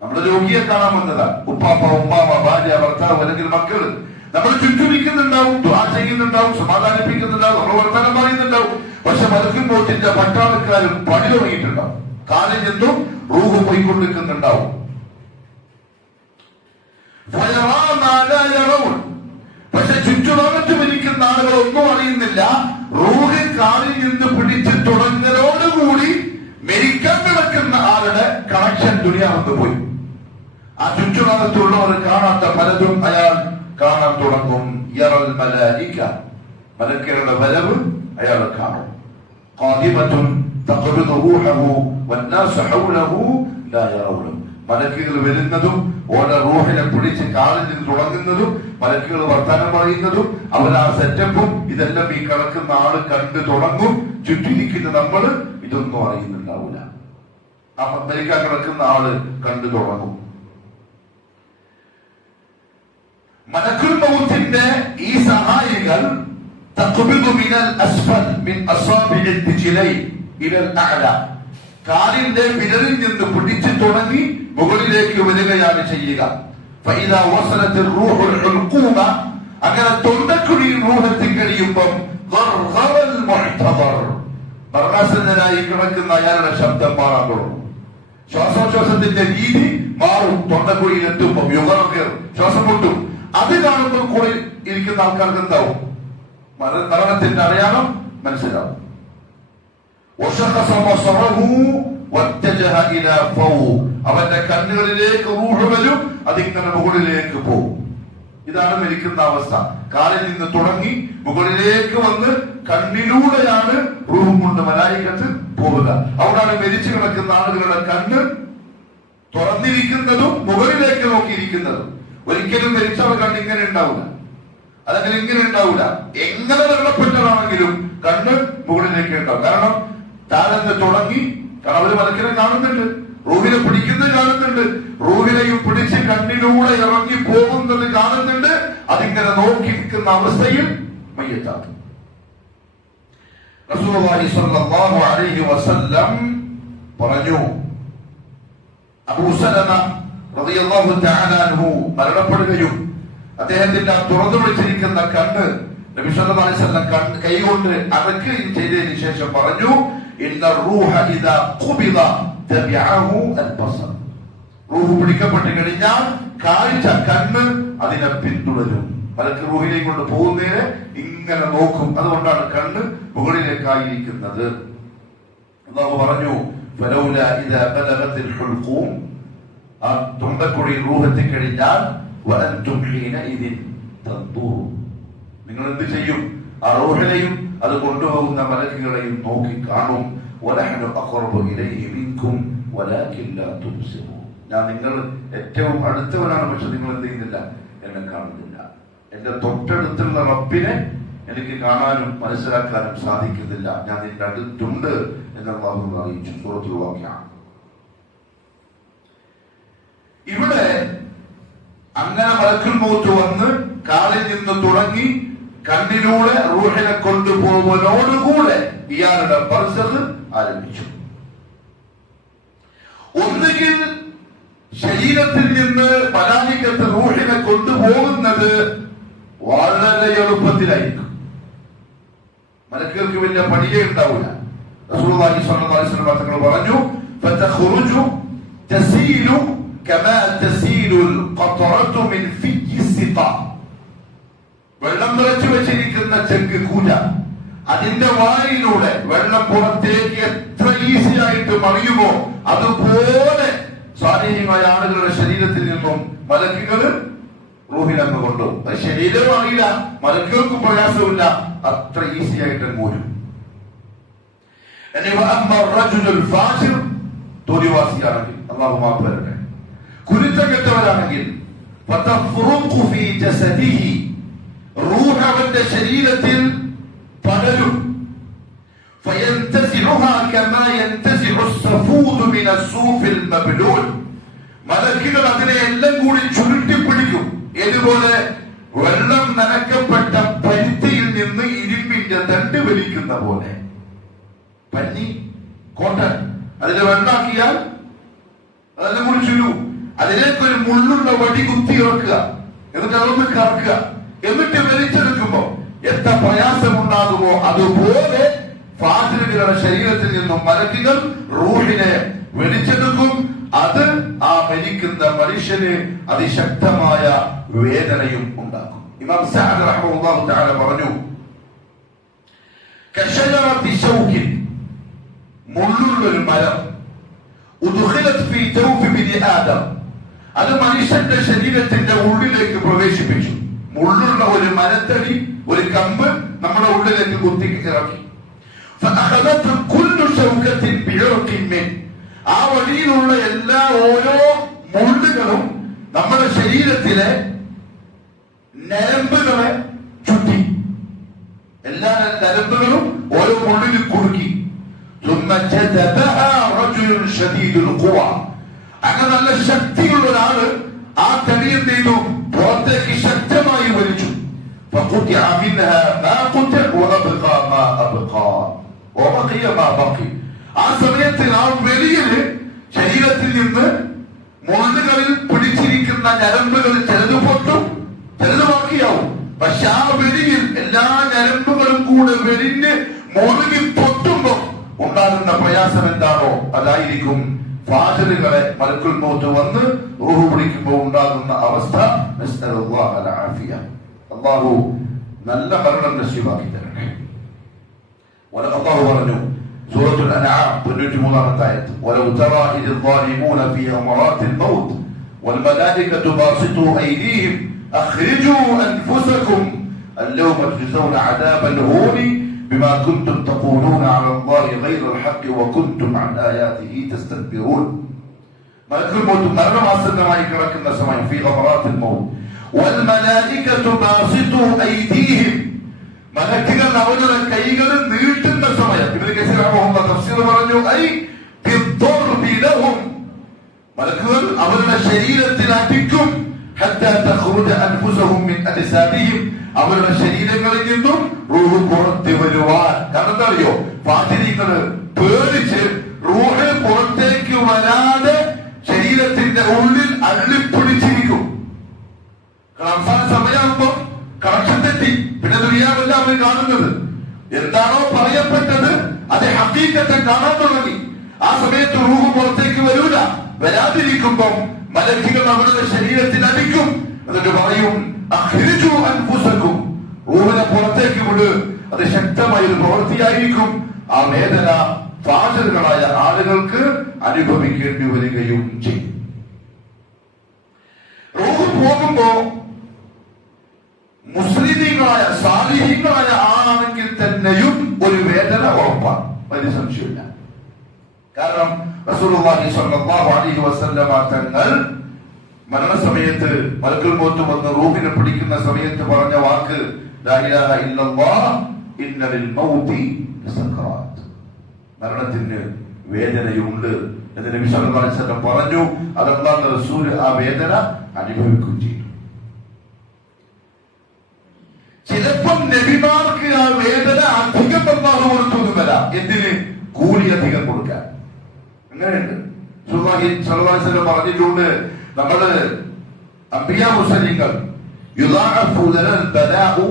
നമ്മുടെ രോഗിയെ കാണാൻ വന്നതാണ്. ഉപ്പാപ്പ, ഉമ്മാമ, ഭാര്യ, ഭർത്താവ്, അല്ലെങ്കിൽ മക്കള് നമ്മൾ ചുറ്റുമിരിക്കുന്നുണ്ടാവും, ദുആ ചെയ്യുന്നുണ്ടാവും, സമാധാനിപ്പിക്കുന്നുണ്ടാവും, നമ്മൾ വർത്തമാനം പറയുന്നുണ്ടാവും. പക്ഷെ മലക്കുൽ മൗത്തിന്റെ പട്ടാളക്കാരും പണി തുടങ്ങിയിട്ടുണ്ടാവും. കാലിൽ നിന്നും റൂഹ് പോയിക്കൊണ്ടിരിക്കുന്നുണ്ടാവും. പക്ഷെ ചുറ്റുഭാഗത്തും ഇരിക്കുന്ന ആളുകൾ ഒന്നും അറിയുന്നില്ല. റൂഹ് കാലിൽ നിന്ന് പിടിച്ച് തുടങ്ങലോടുകൂടി മരിക്കാൻ കിടക്കുന്ന ആളുടെ കണക്ഷൻ ദുനിയാവെന്ന് പോയി. ആ ചുറ്റുഭാഗത്തുള്ളവർ കാണാത്ത പലതും അയാൾ കാണാൻ തുടങ്ങും. യറൽ മലായിക, മലക്കുകളുടെ വരവ് അയാൾ കാണും. ഖാദിമത്തുൻ തഖ്ബിദു റൂഹഹു വന്നാസ് ഹൗലഹു ലാ യറൗന. മലക്കുകൾ വരുന്നതും ഓരോ റൂഹിനെ പിടിച്ച് കാലിൽ നിന്ന് തുടങ്ങുന്നതും മലക്കുകൾ വർത്തമാനം പറയുന്നതും അവർ ആ സെറ്റപ്പും ഇതെല്ലാം ഈ കിടക്കുന്ന ആള് കണ്ടു തുടങ്ങും. ചുറ്റിരിക്കുന്ന നമ്മൾ ഇതൊന്നും അറിയുന്നുണ്ടാവില്ല. ആ മരിക്കാൻ കിടക്കുന്ന ആള് കണ്ടു തുടങ്ങും. മലക്കുൽ മൗത്തിന്റെ ഈ സഹായികൾ തഖ്ബിദു മിനൽ അസ്ഫൽ മിൻ അസാബിഇൽ റിജ്ലൈൻ ഇലൽ അഅല, കാലിന്റെ വിരലിൽ നിന്ന് പിടിച്ചു തുടങ്ങി മുകളിലേക്ക് വരികയാണ് ചെയ്യുക. ഫഇദാ വസലത്തിൽ റൂഹുൽ ഹുൽഖൂമ, അങ്ങനെ തൊണ്ടക്കുഴിയിൽ റൂഹ് എത്തിക്കഴിയുമ്പം ഗർഗറൽ മുഹ്തദർ, മരണാസന്നനായി കിടക്കുന്ന അയാളുടെ ശബ്ദം മാറാൻ തുടങ്ങും. ശ്വാസോച്ഛ്വാസത്തിന്റെ രീതി മാറും. തൊണ്ടക്കുഴിയിൽ എത്തുമ്പോൾ യുഗറൊക്കെ ശ്വാസം മുട്ടും. അത് കാണുമ്പോൾ കൂടെ ഇരിക്കുന്ന ആൾക്കാർക്ക് എന്താവും? മരണത്തിന്റെ അടയാളം മനസ്സിലാവും. അവന്റെ കണ്ണുകളിലേക്ക് റൂഹ് വരും, അതിങ്ങനെ മുകളിലേക്ക് പോകും. ഇതാണ് മരിക്കുന്ന അവസ്ഥ. കാലിൽ നിന്ന് തുടങ്ങി മുകളിലേക്ക് വന്ന് കണ്ണിലൂടെയാണ് റൂഹും കൊണ്ട് മലായികത്ത് പോവുക. അവിടാണ് മരിച്ചു കിടക്കുന്ന ആളുകളുടെ കണ്ണ് തുറന്നിരിക്കുന്നതും മുകളിലേക്ക് നോക്കിയിരിക്കുന്നതും. ഒരിക്കലും മരിച്ചവർ കണ്ണ് ഇങ്ങനെ ഉണ്ടാവില്ല, അതങ്ങനെ ഇങ്ങനെ ഉണ്ടാവില്ല. എങ്ങനെ മരണപ്പെട്ടതാണെങ്കിലും കണ്ണ് മുകളിലേക്ക് ഉണ്ടാവും. കാരണം താഴെ തുടങ്ങി, കാരണം അവര് മലക്കിനെ കാണുന്നുണ്ട്, റൂഹിനെ പിടിക്കുന്നത് കാണുന്നുണ്ട്, റൂഹിനെയും പിടിച്ച് കണ്ണിലൂടെ ഇറങ്ങി പോകുന്നത് കാണുന്നുണ്ട്. അതിങ്ങനെ നോക്കിയിരിക്കുന്ന അവസ്ഥയിൽ മയ്യത്താകും. റസൂലുള്ളാഹി സ്വല്ലല്ലാഹു അലൈഹി വസല്ലം പറഞ്ഞു, അബൂ സലമ റളിയല്ലാഹു തആല അൻഹു മരണപ്പെടുകയും അദ്ദേഹത്തിന്റെ തുറന്നു പിടിച്ചിരിക്കുന്ന കണ്ണ് നബി സല്ലല്ലാഹു അലൈഹി വസല്ലം കൈകൊണ്ട് അടക്കുകയും ചെയ്തതിനു ശേഷം പറഞ്ഞു, ഇന്ന റൂഹ ഇദാ ഖുബിദ തബിഅഹു അൽബസർ. റൂഹ് പിടിക്കപ്പെട്ട് കഴിഞ്ഞാൽ കാഴ്ച, കണ്ണ് അതിനെ പിന്തുടരും. മലക്ക് റൂഹിനെ കൊണ്ട് പോകുന്നതിന് ഇങ്ങനെ നോക്കും. അതുകൊണ്ടാണ് കണ്ണ് മുകളിലേക്കായിരിക്കുന്നത്. അല്ലാഹു പറഞ്ഞു, ഫലൗലാ ഇദാ ബലഗത്തിൽ ഹുൽഖൂം, ആ തൊണ്ടക്കുഴി റൂഹ് എത്തിക്കഴിഞ്ഞാൽ വഅൻതും ഹീനഇദിൻ തൻദുറൂൻ, നിങ്ങൾ എന്ത് ചെയ്യും? ആ റൂഹിനെയും അത് കൊണ്ടുപോകുന്ന മലക്കുകളെയും നോക്കി കാണും. വനഹ്നു അഖറബു ഇലൈഹി മിൻകും വലാകിൻ ലാ തുബ്സിറൂൻ, ഞാൻ നിങ്ങൾ ഏറ്റവും അടുത്തവനാണ്, പക്ഷെ നിങ്ങൾ എന്ത് ചെയ്യുന്നില്ല? എന്നെ കാണുന്നില്ല. എന്റെ തൊട്ടടുത്തുള്ള റബ്ബിനെ എനിക്ക് കാണാനും മനസ്സിലാക്കാനും സാധിക്കുന്നില്ല. ഞാൻ നിന്റെ അടുത്തുണ്ട് എന്ന് അല്ലാഹു അറിയിച്ചു. സൂറത്തുൽ വാഖിഅ. ഇവിടെ അങ്ങനെ മലക്കുൽ മൗത്ത് വന്ന് കാലിൽ നിന്ന് തുടങ്ങി കണ്ണിലൂടെ റൂഹിനെ കൊണ്ടുപോകുന്നതോടുകൂടെ ഇയാളുടെ ബർസഖ് ആരംഭിച്ചു. ഒന്നുകിൽ ശരീരത്തിൽ നിന്ന് മലായികത്ത് റൂഹിനെ കൊണ്ടുപോകുന്നത് വളരെ എളുപ്പത്തിലായിരിക്കും, മലക്കുകൾക്ക് വലിയ പണിയേ ഉണ്ടാവില്ല. റസൂലുള്ളാഹി സ്വല്ലല്ലാഹു അലൈഹി വസല്ലം തങ്ങൾ പറഞ്ഞു, ഫതഖറുജു തസീലു കമാ തസീലുൽ ഖത്റതു മിൻ ഫിജി സിഖ, വെള്ളം നിറച്ചു വെച്ചിരിക്കുന്ന ചെക്ക് കൂല, അതിന്റെ വായിലൂടെ വെള്ളം പുറത്തേക്ക് എത്ര ഈസി ആയിട്ട് മറിയുമോ അതുപോലെ സ്വാധീനമായ ആളുകളുടെ ശരീരത്തിൽ നിന്നും മലക്കുകൾ റൂഹിനങ്ങ് കൊണ്ടുപോകും. അത് ശരീരം അറിയില്ല, മലക്കുകൾക്കും പ്രയാസമില്ല, അത്ര ഈസി ആയിട്ട് പോരും. തോന്നിവാസിയാണെങ്കിൽ, അല്ലാഹു മാപ്പ് തരട്ടെ, കുരുത്തം കെട്ടവരാണെങ്കിൽ റൂഹ് അവന്റെ ശരീരത്തിൽ പടരും. മലക്കുകൾ അതിനെ എല്ലാം കൂടി ചുരുട്ടിപ്പിടിക്കും. ഇതുപോലെ വെള്ളം നനക്കപ്പെട്ട പരുത്തിയിൽ നിന്ന് ഇരുമ്പിന്റെ തണ്ട് വലിക്കുന്ന പോലെ. പഞ്ഞി, കോട്ടൺ, അതിലെ വെള്ളാക്കിയാൽ അതെല്ലാം കൂടി ചുരുവും. അതിലേക്കൊരു മുള്ളുള്ള വടി കുത്തി ഇറക്കുക, എന്നിട്ട് അതൊന്ന് കറക്കുക, എന്നിട്ട് വലിച്ചെടുക്കുമ്പോ എത്ര പ്രയാസമുണ്ടാകുമോ അതുപോലെ ഫാസിലുകളുടെ ശരീരത്തിൽ നിന്നും മലക്കുകൾ റൂഹിനെ വലിച്ചെടുക്കും. അത് ആ മരിക്കുന്ന മനുഷ്യന് അതിശക്തമായ വേദനയും ഉണ്ടാക്കും. ഇമാം സഅദ് റഹിമഹുല്ലാഹു തആല പറഞ്ഞു, കശജറത്തി ശൗകിൻ, മുള്ളുള്ളൊരു മരം, ഉദ്ഖിലത് ഫീ ജൗഫി ബിനി ആദം, അത് മനുഷ്യന്റെ ശരീരത്തിന്റെ ഉള്ളിലേക്ക് പ്രവേശിപ്പിച്ചു. മുള്ളുള്ള ഒരു മരത്തടി, ഒരു കമ്പ് നമ്മുടെ ഉള്ളിലേക്ക് കുത്തി ഇറക്കി. ആ വഴിയിലുള്ള എല്ലാ ഓരോ മുള്ളുകളും നമ്മുടെ ശരീരത്തിലെ നരമ്പുകളെ ചുറ്റി, എല്ലാ നരമ്പുകളും ഓരോ മുള്ളിൽ കുടുക്കി. അങ്ങനെ നല്ല ശക്തിയുള്ള ഒരാള് ആ തടി എന്ത് ചെയ്തു? പുറത്തേക്ക് ശക്തമായി വലിച്ചു. ആ സമയത്ത് ആ വെളിയില് ശരീരത്തിൽ നിന്ന് മുള്ളുകളിൽ പിടിച്ചിരിക്കുന്ന ഞരമ്പുകൾ ചിലത് പൊട്ടും, ചിലത് ബാക്കിയാവും. പക്ഷെ ആ വെളിയിൽ എല്ലാ ഞരമ്പുകളും കൂടെ വെളിഞ്ഞ് മുറുകി പൊട്ടുമ്പോ ഉണ്ടാകുന്ന പ്രയാസം എന്താണോ അതായിരിക്കും ഫാജിലുകളെ മലക്കുൽ മൗത്ത് വന്ന് റൂഹ് പിടിക്കുമ്പോൾ ഉണ്ടാകുന്ന അവസ്ഥ. അല്ലാഹു നല്ല മരണം നസീബാക്കി തരട്ടെ. അല്ലാഹു പറഞ്ഞു സൂറത്തുൽ അൻആം 93-ാമത്തെ ആയത്ത്, വലൗ തറാ ഇദ് ളാലിമൂന ഫീ അമറാത്തിൽ മൗത്ത് വൽ മലായികതു ബാസിതു ഐദീഹിം അഖ്രിജൂ അൻഫുസകും അൽയൗമ തുജസൗന അദാബൽ ഹൂനി بما كنتم تقولون على الله غير الحق وكنتم عن آياته تستكبرون. മലക്കുൽ മൗത്ത് മരണമാസന്നമായി കിടക്കുന്ന സമയം, ഫീ ഗമറാത്തിൽ മൗത്ത് വൽ മലായികതു ബാസിതു ഐദീഹിം, മലക്കുകൾ അവരുടെ കൈകൾ നീട്ടുന്ന സമയം. ഇബ്നു കസീർ റഹ്മഹുല്ലാഹ് തഫ്സീർ പറഞ്ഞു, ഐ ബിദ്ദർബി ലഹും, മലക്കുകൾ അവരുടെ ശരീരത്തിൽ അടിക്കും, ഹത്താ തഖ്റുജ അൻഫുസുഹും മിൻ അജ്സാദിഹിം, അവരുടെ ശരീരങ്ങളിൽ നിന്നും റൂഹ് പുറത്തു വരുവാൻ. കാരണം എന്താ അറിയോ, ഫാത്തിരികള് പേടിച്ച് റൂഹ് പുറത്തേക്ക് വരാതെ ശരീരത്തിന്റെ ഉള്ളിൽ അള്ളിപ്പിടിച്ചിരിക്കും. അവസാന സമയമാകുമ്പോ കണക്ഷൻ തെറ്റി, പിന്നെ ദുനിയാവല്ല അവർ കാണുന്നത്. എന്താണോ പറയപ്പെട്ടത് അത് ഹഖീഖത്തെ കാണാൻ തുടങ്ങി. ആ സമയത്ത് റൂഹ് പുറത്തേക്ക് വരൂല. വരാതിരിക്കുമ്പോ മലക്കുകൾ അവരുടെ ശരീരത്തിൽ അടിക്കും. എന്നിട്ട് പറയും, അഖ്രിജു അൻഫുസകും, റൂഹിനെ പുറത്തേക്ക് വിട്. അത് ശക്തമായ ഒരു പ്രവൃത്തിയായിരിക്കും. ആ വേദന ഫാജിറുകളായ ആളുകൾക്ക് അനുഭവിക്കേണ്ടി വരികയും ചെയ്യും. റൂഹ് പോകുമ്പോ മുസ്ലിമീങ്ങളായ സാലിഹീങ്ങളായ ആളാണെങ്കിൽ തന്നെയും ഒരു വേദന ഉറപ്പാണ്, വലിയ സംശയമില്ല. കാരണം റസൂലുള്ളാഹി സ്വല്ലല്ലാഹു അലൈഹി വസല്ലമ തങ്ങൾ മരണസമയത്ത് മലക്കുൽ മൗത്ത് വന്ന് റൂഹിനെ പിടിക്കുന്ന സമയത്ത് പറഞ്ഞ വാക്ക്, ലാ ഇലാഹ ഇല്ലല്ലാഹ് ഇന്ന ലിൽ മൗതി ലസക്കറാത്ത്, മരണത്തിന് വേദനയുണ്ട് എന്ന് നബി സല്ലല്ലാഹു അലൈഹി വസല്ലം പറഞ്ഞു. അത് അല്ലാഹുവിന്റെ റസൂൽ ആ വേദന അനുഭവിക്കുകയും ചെയ്തു. ചിലപ്പം നബിമാർക്ക് ആ വേദന അധികം അല്ലാഹു കൊടുത്തൊന്നും വരാം. എന്തിന്? കൂലി അധികം കൊടുക്കാൻ. അങ്ങനെയുണ്ട്. റസൂലുള്ളാഹി സ്വല്ലല്ലാഹു അലൈഹി വസല്ലം പറഞ്ഞിട്ടുണ്ട്, നമ്മള് അംബിയാ മുർസലീങ്ങൾ യുദാഅഫു ലനൽ ബലാഉ,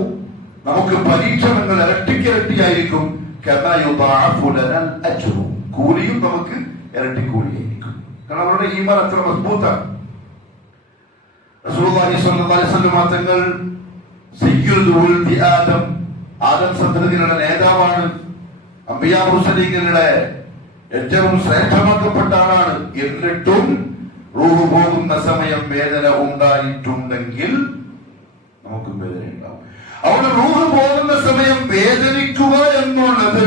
നമുക്ക് പരീക്ഷണങ്ങൾ ഇരട്ടിക്കിരട്ടിയായിരിക്കും. കമാ യുദാഅഫു ലനൽ അജ്റു, കൂലിയും നമുക്ക് ഇരട്ടി കൂലിയായിരിക്കും. കാരണം അവരുടെ ഈമാൻ അത്ര മസ്ബൂത്താണ്. റസൂലുള്ളാഹി സ്വല്ലല്ലാഹു അലൈഹി വസല്ലം തങ്ങൾ സയ്യിദുൽ വൽദി ആദം, ആദം സന്തതികളുടെ നേതാവാണ്. അംബിയാ മുർസലീങ്ങളുടെ ഏറ്റവും ശ്രേഷ്ഠമാക്കപ്പെട്ട ആളാണ്. എന്നിട്ടും റൂഹ് പോകുന്ന സമയം വേദന ഉണ്ടായിട്ടുണ്ടെങ്കിൽ നമുക്കും വേദന ഉണ്ടാവും. അവിടെ റൂഹ് പോകുന്ന സമയം വേദനിക്കുക എന്നുള്ളത്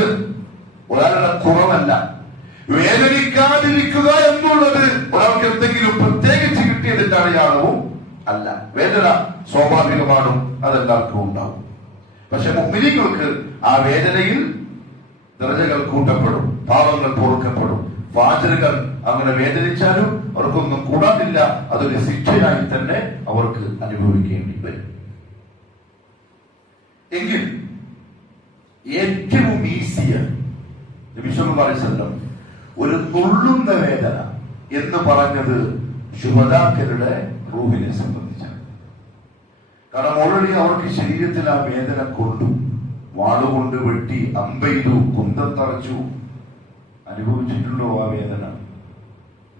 ഒരാളുടെ കുറവല്ല. വേദനിക്കാതിരിക്കുക എന്നുള്ളത് ഒരാൾക്ക് എന്തെങ്കിലും പ്രത്യേകിച്ച് കിട്ടിയതിന്റെ അടയാളവും അല്ല. വേദന സ്വാഭാവികമാണ്, അതെല്ലാവർക്കും ഉണ്ടാവും. പക്ഷെ മുഅ്മിനീങ്ങൾക്ക് ആ വേദനയിൽ ദറജകൾ കൂട്ടപ്പെടും, പാപങ്ങൾ പൊറുക്കപ്പെടും. ഫാജിറുകൾ അങ്ങനെ വേദനിച്ചാലും അവർക്കൊന്നും കൂടാതില്ല, അതൊരു ശിക്ഷയായി തന്നെ അവർക്ക് അനുഭവിക്കേണ്ടി വരും. എങ്കിൽ ഏറ്റവും ഈസിയാണ് നബി സല്ലല്ലാഹു അലൈഹി വസല്ലം ഒരു നുള്ളുന്ന വേദന എന്ന് പറഞ്ഞത് ശുഹദാക്കളുടെ റൂഹിനെ സംബന്ധിച്ചാണ്. കാരണം ഓൾറെഡി അവർക്ക് ശരീരത്തിൽ ആ വേദന കൊണ്ടു, വാളുകൊണ്ട് വെട്ടി, അമ്പെയ്തു, കുന്തം തറച്ചു. അനുഭവിച്ചിട്ടുണ്ടോ ആ വേദന?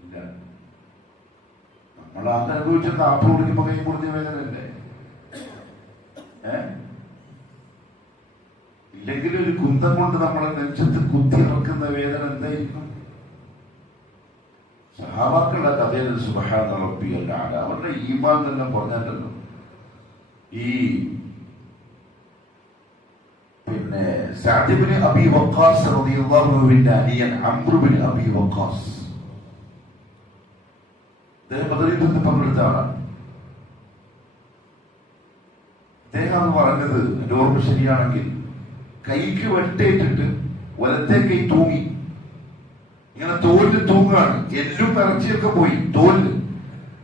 ഇല്ല. നമ്മൾ അത് അനുഭവിച്ചത് ആപ്പിൾ കുടിക്കുമ്പോ കൈ കൊടുത്ത വേദനയല്ലേ? ഇല്ലെങ്കിൽ ഒരു കുന്തം കൊണ്ട് നമ്മളെ നെഞ്ചത്ത് കുത്തി ഇറക്കുന്ന വേദന എന്തായിരിക്കും? സഹാബാക്കളുടെ കഥയിൽ സുബ്ഹാന റബ്ബിയൽ അഅല, അവരുടെ ഈമാൻ തന്നെ പറഞ്ഞാലല്ലോ. ഈ പിന്നെ സഅദ് ഇബ്നു അബീ വഖാസ് റളിയല്ലാഹു അൻഹുവിന്റെ അനിയൻ അംർ ഇബ്നു അബീ വഖാസ്, അദ്ദേഹം ബദർ യുദ്ധത്തിൽ പങ്കെടുത്ത ആളാണ്. അദ്ദേഹം പറഞ്ഞത്, എന്റെ ഓർമ്മ ശരിയാണെങ്കിൽ, കൈക്ക് വെട്ടേറ്റിട്ട് വലത്തെ കൈ തൂങ്ങി, ഇങ്ങനെ തോലിൽ തൂങ്ങാണ്, എല്ലും ഇറച്ചിയൊക്കെ പോയി തോലില്.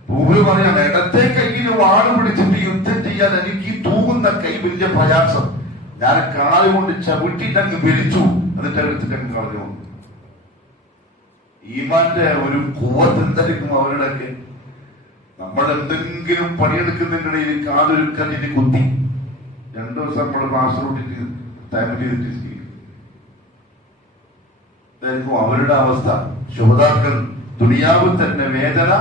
പൂവില് പറയാണ്, ഇടത്തെ കൈയിൽ വാള് പിടിച്ചിട്ട് യുദ്ധം ചെയ്യാൻ എനിക്ക് ഈ തൂങ്ങുന്ന കൈ വലിയ പ്രയാസം. ഞാൻ കാല് കൊണ്ട് ചവിട്ടിട്ട് അങ്ങ് വലിച്ചു, എന്നിട്ട് എടുത്തിട്ട് അങ്ങ് കളഞ്ഞു. ഈമാന്റെ ഒരു കൂവത്ത് എന്തായിരിക്കും അവരുടെയൊക്കെ. നമ്മൾ എന്തെങ്കിലും പണിയെടുക്കുന്നതിനിടയിൽ കാലൊരു കല്ലിന് കുത്തി 2 ദിവസം നമ്മൾ ക്ലാസ് റൂട്ടിട്ട് ടൈം ചെയ്തിട്ട് ഇതായിരിക്കും അവരുടെ അവസ്ഥ. ശുഹദാക്കൾ ദുനിയാവിൽ തന്നെ വേദന.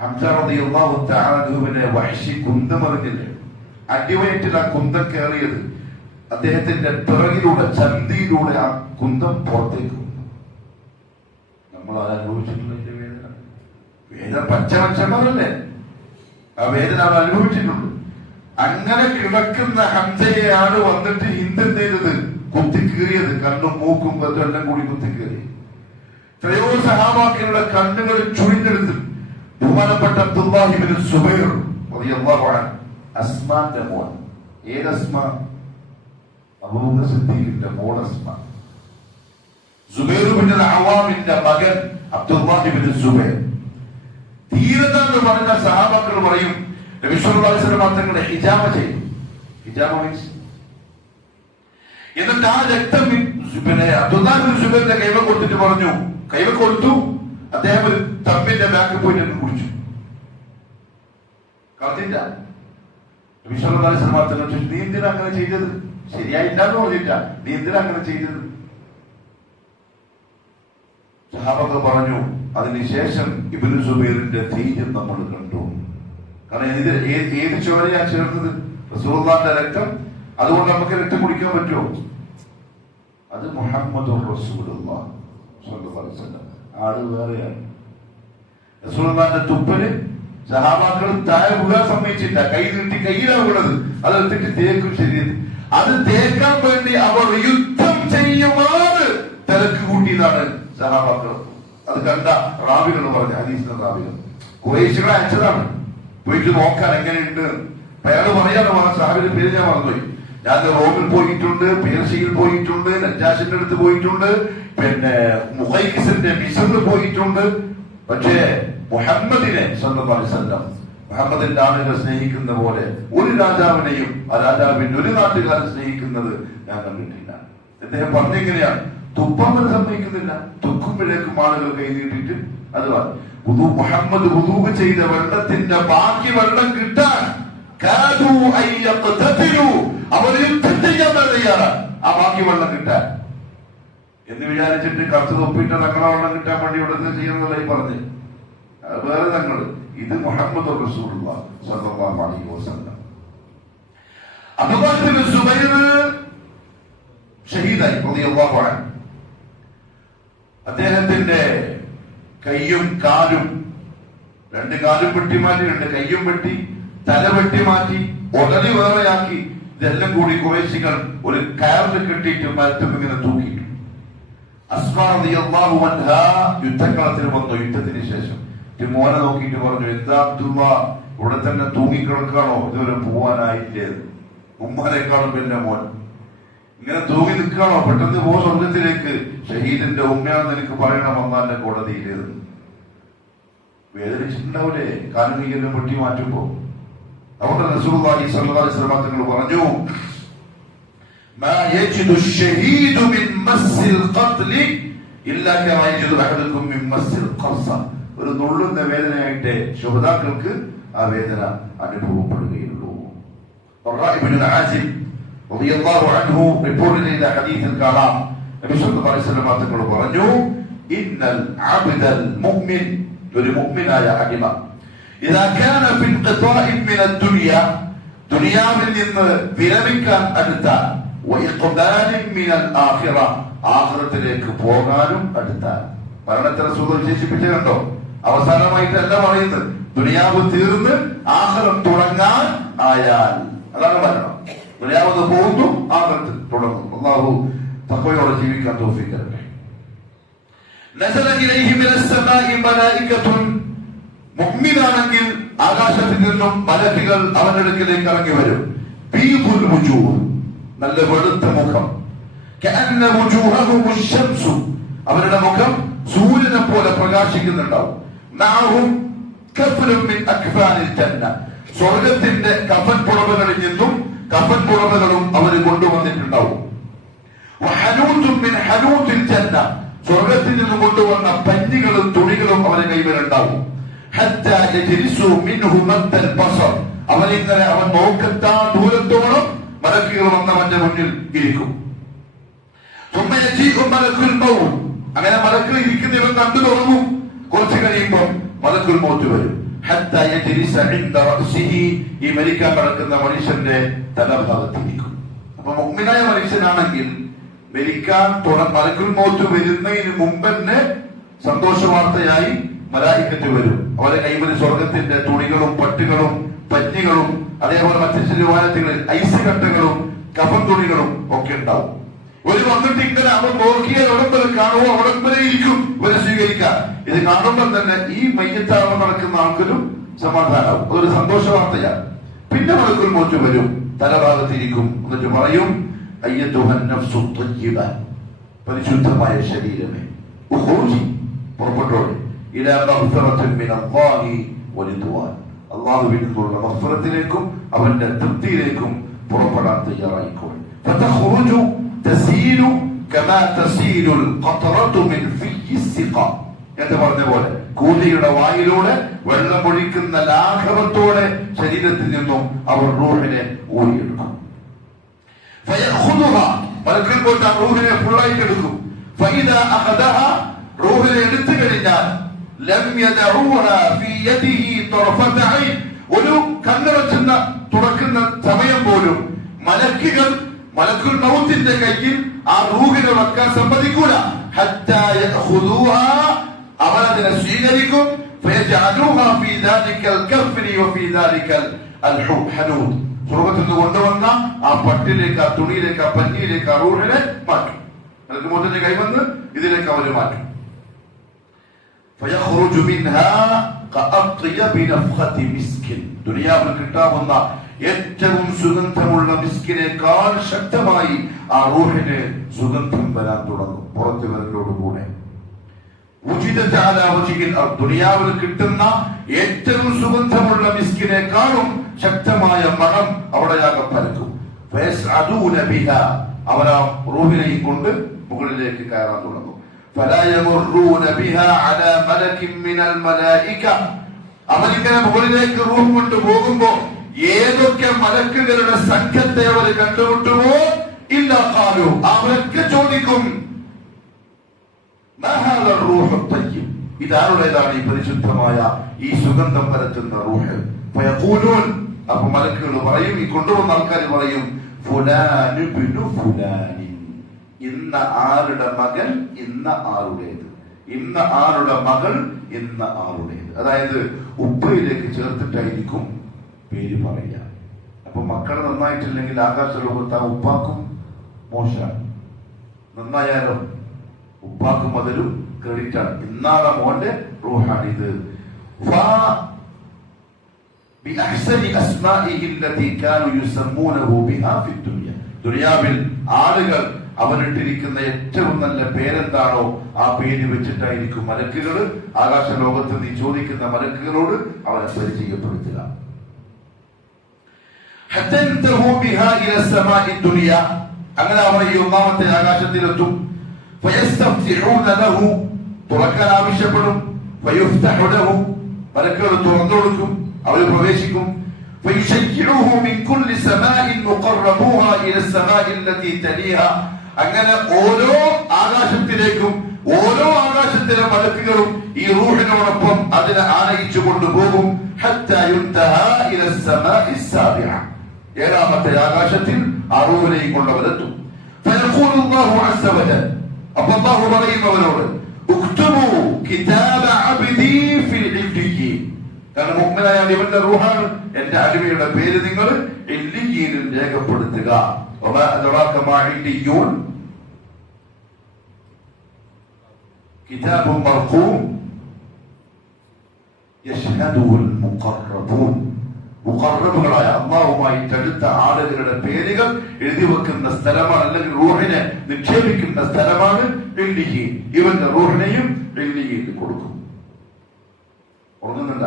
ഹംസ റളിയല്ലാഹു തആല അൻഹുവിനെ വഹ്ശി കുന്തമറിഞ്ഞില്ലേ, അടിവയറ്റിൽ ആ കുന്തം കയറിയത്, അദ്ദേഹത്തിന്റെ പിറകിലൂടെ ചന്തിയിലൂടെ ആ കുന്തം പുറത്തേക്ക് വന്നു. നമ്മൾ അത് അനുഭവിച്ചിട്ടുള്ള വേദന. വേദന പച്ചമച്ചമല്ലേ, ആ വേദന അവർ അനുഭവിച്ചിട്ടുണ്ട്. അങ്ങനെ കിടക്കുന്ന ഹംസയെയാണ് വന്നിട്ട് ഹിന്ദ് എന്ത് ചെയ്തത്? കുത്തിക്കീറിയത്. കണ്ണും മൂക്കും എല്ലാം കൂടി കുത്തിക്കീറി. എത്രയോ സഹാബാക്കളുടെ കണ്ണുകൾ ചുഴിഞ്ഞെടുത്ത് ബഹുമാനപ്പെട്ട അബ്ദുല്ലാഹി ഇബ്നു സുബൈർ റളിയല്ലാഹു അൻഹു, അസ്മാന്റെ മോൻ. ഏത് അസ്മ? അബൂബക്കർ സിദ്ദീഖിന്റെ മോൾ അസ്മ. സുബൈർ ഇബ്നു അവാമിന്റെ മകൻ അബ്ദുല്ലാഹി ഇബ്നു സുബൈർ. ധീരത എന്ന് പറഞ്ഞ സഹാബാക്കൾ പറയും നബി സല്ലല്ലാഹു അലൈഹി വസല്ലം തങ്ങളെ ഹിജാമ ചെയ്തു. ഹിജാമ മീൻസ് എന്നിട്ട് ആ രക്തം പിന്നെ അബ്ദുല്ലാഹി ഇബ്നു സുബൈറിന്റെ കൈവ കൊടുത്തിട്ട് പറഞ്ഞു, കൈവ കൊടുത്തു. അദ്ദേഹം ഒരു തമ്പിന്റെ ബാക്കിൽ പോയിട്ട് കുടിച്ചു. കളഞ്ഞില്ല. നബി സല്ലല്ലാഹു അലൈഹി വസല്ലം തങ്ങൾ ചോദിച്ചു, നീ എന്തിനാ അങ്ങനെ ചെയ്തത്? ശരിയായില്ലാന്ന് പറഞ്ഞില്ല, നീ എന്തിനാ അങ്ങനെ ചെയ്തത്? സഹാബത്ത് പറഞ്ഞു, അതിനുശേഷം ഇബ്നു സുബൈറിന്റെ ധൈര്യം നമ്മൾ കണ്ടു. കാരണം ഏത് ചോരയാ ചേർന്നത്? റസൂലുള്ളാഹിന്റെ രക്തം. അതുകൊണ്ട് നമുക്ക് രക്തം കുടിക്കാൻ പറ്റുമോ? അത് മുഹമ്മദുർ റസൂലുള്ളാഹി സ്വല്ലല്ലാഹു അലൈഹി വസല്ലം. ആള് വേറെയാണ്. റസൂലുള്ളാഹിന്റെ തുപ്പല് സഹാബാക്കൾ താഴെ വീഴാൻ സമ്മതിച്ചില്ല. കൈ നീട്ടി കയ്യിലാണ് വീണത്. അത് എടുത്തിട്ട് തേക്കും ശരീരത്തിൽ. അത് തേക്കാൻ വേണ്ടി അവർ യുദ്ധം ചെയ്യുമാറ് തിരക്ക് കൂട്ടിയതാണ് സഹാബാക്കൾ. അത് കണ്ട റാബികൾ പറഞ്ഞു, ഹദീസിന്റെ റാബികൾ ഖുറൈശികളെ അയച്ചതാണ് പോയിട്ട് നോക്കാൻ എങ്ങനെയുണ്ട്. അയാൾ പറയാതെ സഹാബിന്റെ പേര് ഞാൻ മറന്നുപോയി. ഞാൻ റോമിൽ പോയിട്ടുണ്ട്, പേർഷ്യയിൽ പോയിട്ടുണ്ട്, നജാഷിന്റെ അടുത്ത് പോയിട്ടുണ്ട്, പിന്നെ മുഖൈഖിസിന്റെ മിസ്റിൽ പോയിട്ടുണ്ട്. പക്ഷേ മുഹമ്മദിനെ സ്വല്ലല്ലാഹു അലൈഹി വസല്ലം, മുഹമ്മദിന്റെ ആളുകൾ സ്നേഹിക്കുന്ന പോലെ ഒരു രാജാവിനെയും ആ രാജാവിന്റെ ഒരു നാട്ടുകാരൻ സ്നേഹിക്കുന്നത് ഞാൻ കണ്ടിട്ടില്ല. അദ്ദേഹം പറഞ്ഞെങ്ങനെയാണ്? തുപ്പാൻ സമ്മതിക്കുന്നില്ല. തുക്കുമ്പോഴേക്കും ആളുകൾ കൈ നീട്ടിട്ട് അത് മുഹമ്മദ് വുദൂ ചെയ്ത വെള്ളത്തിന്റെ ബാക്കി വെള്ളം കിട്ടാൻ അവർ യുദ്ധം ചെയ്യാൻ തയ്യാറാണ്. ആ ബാക്കി വെള്ളം കിട്ടാൻ എന്ന് വിചാരിച്ചിട്ട് കറുത്ത് തൊപ്പിട്ട് തങ്ങളെ വെള്ളം കിട്ടാൻ വേണ്ടി ഇവിടെ ചെയ്യുന്നതായി പറഞ്ഞ് അത് വേറെ തങ്ങള്. ഇത് മുഹമ്മദ് റസൂലുള്ളാഹി സ്വല്ലല്ലാഹു അലൈഹി വസല്ലം. അബ്ദുല്ലാഹി ഇബ്നു സുബൈർ ഷഹീദായി റളിയല്ലാഹു അൻഹു. അദ്ദേഹത്തിന്റെ കയ്യും കാലും, രണ്ട് കാലും വെട്ടിമാറ്റി, രണ്ട് കയ്യും വെട്ടി, തല വെട്ടിമാറ്റി, ഉടനെ വേറെയാക്കി. ഇതെല്ലാം കൂടി ഖുറൈശികൾ ഒരു കയറിൽ കെട്ടിയിട്ട് മരത്തും ഇങ്ങനെ തൂക്കിയിട്ടു. അസ്മാ റളിയല്ലാഹു അൻഹാ യുദ്ധക്കളത്തിൽ വന്നു. യുദ്ധത്തിന് ശേഷം മോനെ നോക്കിയിട്ട് പറഞ്ഞു, എന്താ അബ്ദുല്ലാ ഇവിടെ തന്നെ തൂങ്ങിക്കിടക്കാണോ? ഇതുവരെ പോവാനായില്ലേ? ഉമ്മനേക്കാളും പിന്നെ മോൻ ഇങ്ങനെ തൂങ്ങി നിൽക്കാണോ? പെട്ടെന്ന് പോ സ്വർഗത്തിലേക്ക്. ഷഹീദിന്റെ ഉമ്മയാണെന്ന് എനിക്ക് പറയണമെന്നാ എന്റെ കോടതിയിലേത്. വേദനിച്ചിട്ടുണ്ടാവില്ലേ കാലുമീകരണം വെട്ടി മാറ്റുമ്പോ? അവിടെ റസൂലുള്ളാഹി സ്വല്ലല്ലാഹു അലൈഹി വസല്ലം തങ്ങൾ പറഞ്ഞു, മാ യജിദു അശ്ശഹീദു മിൻ മസ്സിൽ ഖത്ലി ഇല്ലാ കമാ യജിദു അഹദുകും മിൻ മസ്സിൽ ഖർസ. ഒരു നുള്ളുന്ന വേദനയായിട്ട് ശുഹദാക്കൾക്ക് ആ വേദന അനുഭവപ്പെടുകയുള്ളൂ. ഇബ്നുൽ ആസിം റളിയല്ലാഹു അൻഹു റിപ്പോർട്ട് ചെയ്ത ഹദീസിൽ കാണാം, നബി സല്ലല്ലാഹു അലൈഹി വസല്ലം തങ്ങൾ പറഞ്ഞു, ഇന്നൽ അബ്ദൽ മുഅ്മിൻ, ഒരു മുഅ്മിനായ അടിമ, ഇദാ കാന ഫി ഇൻഖിതാഇ മിന ദുനിയ, ദുനിയാവിൽ നിന്ന് വിരമിക്കാൻ അടുത്താൽ, വഇഖ്ബാലി മിനൽ ആഖിറ, ആഖിറത്തിലേക്ക് പോകാനും അടുത്താൽ. മരണത്തെ റസൂൽ വിശേഷിപ്പിച്ചു കണ്ടോ? അവസാനമായിട്ടല്ല പറയുന്നത്, ദുനിയാവ് തീർന്ന് ആഖിറം തുടങ്ങാൻ ആയാൽ. അതാണ് മരണം. ദുനിയാവ് പോകുന്നു, ആഖിറത്തിൽ തുടങ്ങും. അല്ലാഹു തഖ്വയോടെ ജീവിക്കാൻ തൗഫീഖ് തരട്ടെ. നസല ഇലൈഹി മിനസ് സമാഇ മലായികത്തുൻ, മുഅ്മിനാണെങ്കിൽ ആകാശത്തിൽ നിന്നും മലക്കുകൾ അവന്റെ അടുക്കലേക്ക് ഇറങ്ങി വരും. ബീദുൽ വുജൂഹ്, നല്ല വെളുത്ത മുഖം. കഅന്ന വുജൂഹഹും അശ്ശംസു, അവരുടെ മുഖം സൂര്യനെ പോലെ പ്രകാശിക്കുന്നുണ്ടാവും. മഅഹും കഫ്റുൻ മിൻ അക്ഫാനിൽ ജന്ന, സ്വർഗ്ഗത്തിന്റെ കഫൻ പുടവകളിൽ നിന്നും കഫൻ പുടവകളും അവർ കൊണ്ടുവന്നിട്ടുണ്ടാവും. വഹനൂതുൻ മിൻ ഹനൂതിൽ ജന്ന, സ്വർഗ്ഗത്തിൽ നിന്ന് കൊണ്ടുവന്ന പഞ്ഞികളും തുണികളും അവരെ കൈവരുണ്ടാവും. ഹത്താ യജ്ലിസു മിൻഹു മദ്ദൽ ബസർ, അവനിങ്ങനെ അവൻ നോക്കത്താ ദൂരത്തോളം മലക്കുകൾ വന്നവന്റെ മുന്നിൽ ഇരിക്കും. ثم يجيء ملك الموت, അങ്ങനെ മലക്കുകൾ ഇരിക്കുന്ന ഇവൻ കണ്ടു തുടങ്ങും. കുറച്ച് കഴിയുമ്പോൾ മലക്കുൽ മൗത്ത് വരും. ഹത്താ യജ്ലിസ ഇൻദ റഅസിഹി, ഈ മരിക്കാൻ കിടക്കുന്ന മനുഷ്യന്റെ തലഭാഗത്തിരിക്കും. അപ്പൊ മുഅ്മിനായ മനുഷ്യനാണെങ്കിൽ മരിക്കാൻ മലക്കുൽ മൗത്ത് വരുന്നതിന് മുമ്പ് തന്നെ സന്തോഷ വാർത്തയായി മലായിക്കത്ത് വരും. അവരെ കൈവരി സ്വർഗത്തിന്റെ തുണികളും പട്ടുകളും പഞ്ഞികളും അതേപോലെ മറ്റു ചില വാനത്തുകളിൽ ഐസ് കട്ടകളും കഫൻ തുണികളും ഒക്കെ ഉണ്ടാവും. ഒരു വന്നിട്ട് ഇങ്ങനെ അവൻ നോക്കിയാൽ ഉടമ്പൽ കാണുമോ ഉടമ്പലെ ഇരിക്കും ഇവരെ സ്വീകരിക്കാൻ. ഇത് കാണുമ്പോൾ തന്നെ ഈ മയ്യത്താവം നടക്കുന്ന ആൾക്കൊരു സമാധാനമാവും, അതൊരു സന്തോഷ വാർത്തയാണ്. പിന്നെ മലക്കുൽ മൗത്ത് വരും, തലഭാഗത്തിരിക്കും, എന്നിട്ട് പറയും അയ്യത്തുഹൻ നഫ്സു ത്വയ്യിബ, പരിശുദ്ധമായ ശരീരമേ, ഉഖ്റുജി, പുറപ്പെട്ടോളെ, ഇലാ മഗ്ഫിറത്തിൻ മിനല്ലാഹി വരിദ്വാൻ, അല്ലാഹുവിൽ നിന്നുള്ള മഗ്ഫിറത്തിലേക്കും അവന്റെ തൃപ്തിയിലേക്കും പുറപ്പെടാൻ തയ്യാറായിക്കോളെ. ഫതഖ്റുജു തസീലു കമാ തസീലുൽ ഖത്റതു മിൻ ഫിയ്യി സിഖ, എന്ന് പറഞ്ഞ പോലെ കൂലിയുടെ വായിലൂടെ വെള്ളം ഒഴിക്കുന്ന ലാഘവത്തോടെ ശരീരത്തിൽ നിന്നും അവർ റൂഹിനെ ഊരിയെടുക്കും. ഫയഖുദുഹ, മലക്കുൽ മൗത്ത് റൂഹിനെ ഫുള്ളായിട്ട് എടുക്കും. ഫഇദാ അഖദഹ, റൂഹിനെ എടുത്തു കഴിഞ്ഞാൽ ലം യദഊഹ ഫീ യദിഹി തർഫത ഐൻ, ഒരു കണ്ണടച്ചുന്ന തുറക്കുന്ന സമയം പോലും മലക്കുൽ മൗത്തിന്റെ കയ്യിൽ ആ റൂഹിനെ വെക്കാൻ സമ്മതിക്കൂല. ഹത്താ യഖുദൂഹ, അവർ അതിനെ സ്വീകരിക്കും. ഫയജഅലൂഹ ഫീ ദാലിക്കൽ കഫ്നി വഫീ ദാലിക്കൽ അൽഹനൂദ്, സ്വർഗ്ഗത്തിൽ നിന്ന് കൊണ്ടുവന്ന ആ പട്ടിലേക്ക്, ആ തുണിയിലേക്ക്, ആ പഞ്ഞിയിലേക്ക് ആ റൂഹിനെ മാറ്റും. മലക്കുൽ മൗത്തിന്റെ കൈവന്ന് ഇതിലേക്ക് അവർ മാറ്റും. ഫയഖ്റുജു മിൻഹാ കഅത്യബി നഫ്ഖതി മിസ്കിൻ, ദുനിയാവിൽ കിട്ടാവുന്ന ഏറ്റവും സുഗന്ധമുള്ള മിസ്കിനേക്കാൾ ശക്തമായി ആ റൂഹിന് സുഗന്ധം വരാൻ തുടങ്ങും പുറത്തു വരലോടുകൂടെ. ദുനിയാവിൽ കിട്ടുന്ന ഏറ്റവും സുഗന്ധമുള്ള മിസ്കിനേക്കാളും ശക്തമായ മണം അവിടെയാകെ പരക്കും. അവർ ആ റൂഹിനെയും കൊണ്ട് മുകളിലേക്ക് കയറാൻ തുടങ്ങും. അവരിങ്ങനെ മുകളിലേക്ക് റൂഹ് കൊണ്ട് പോകുമ്പോ ഏതൊക്കെ മലക്കുകളുടെ സംഘത്തെ അവർ കണ്ടുമുട്ടുമോ ഇല്ല ഖാലു, അവർക്ക് ചോദിക്കും ഇതാരുടേതാണ് ഈ പരിശുദ്ധമായ ഈ സുഗന്ധം പരത്തുന്ന റൂഹ്? ഫയഖൂലൂൻ, അപ്പൊ മലക്കുകൾ പറയും, ഈ കൊണ്ടുവന്ന ആൾക്കാർ പറയും ഫുലാനു ബിനു ഫുലാനിൻ, ഇന്ന ആരുടെ മകൻ ഇന്ന ആരുടേത്, ഇന്ന ആരുടെ മകൾ ഇന്ന ആരുടേത്. അതായത് ഉപ്പയിലേക്ക് ചേർത്തിട്ടായിരിക്കും പേര് പറയുക. അപ്പൊ മക്കൾ നന്നായിട്ടില്ലെങ്കിൽ ആകാശ ലോകത്ത് ആ ഉപ്പാക്കും മോശമാണ്, നന്നായാലും ഉപ്പാക്കും അതൊരു ക്രെഡിറ്റ് ആണ്. ഇന്നാളെ മോന്റെ റൂഹാണിത്. ദുനിയാവിൽ ആളുകൾ അവരിട്ടിരിക്കുന്ന ഏറ്റവും നല്ല പേരെന്താണോ ആ പേര് വെച്ചിട്ടായിരിക്കും മലക്കുകൾ ആകാശ ലോകത്ത് നീ ചോദിക്കുന്ന മലക്കുകളോട് അവരെ പരിചയപ്പെടുത്തുക. അങ്ങനെ അവർ ഈ ഒന്നാമത്തെ ആകാശത്തിലെത്തും. തുറക്കാൻ ആവശ്യപ്പെടും. മലക്കുകൾ തുറന്നു കൊടുക്കും, അവർ പ്രവേശിക്കും. അങ്ങനെ ഓരോ ആകാശത്തിലേക്കും ഓരോ ആകാശത്തിലെ മലക്കുകളും ഈ റൂഹിനോടൊപ്പം അതിനെ ആനയിച്ചു കൊണ്ടുപോകും. ഏഴാമത്തെ ആകാശത്തിൽ ആ റൂഹിനെയും കൊണ്ടവരെത്തും. അപ്പൊ അല്ലാഹു പറയും അവരോട്, കാരണം മുഅ്മിനായ ഇവന്റെ റൂഹാണ്, എന്റെ അടിമയുടെ പേര് നിങ്ങൾ ഇല്ലിയീനിൽ രേഖപ്പെടുത്തുക. വമാ അദ്റാക മാ ഇല്ലിയൂൻ, കിതാബുൻ മർഖൂം യശ്ഹദുൽ മുഖറബൂൻ, മുഖറബുകളായ അല്ലാഹുമായി അടുത്ത ആളുകളുടെ പേരുകൾ എഴുതി വെക്കുന്ന സ്ഥലമാണ്, അല്ലെങ്കിൽ റൂഹിനെ നിക്ഷേപിക്കുന്ന സ്ഥലമാണ് ഇല്ലിയീൻ. ഇവന്റെ റൂഹിനെയും ഇല്ലിയീനിൽ കൊടുക്കും. ഉറങ്ങുന്നില്ല.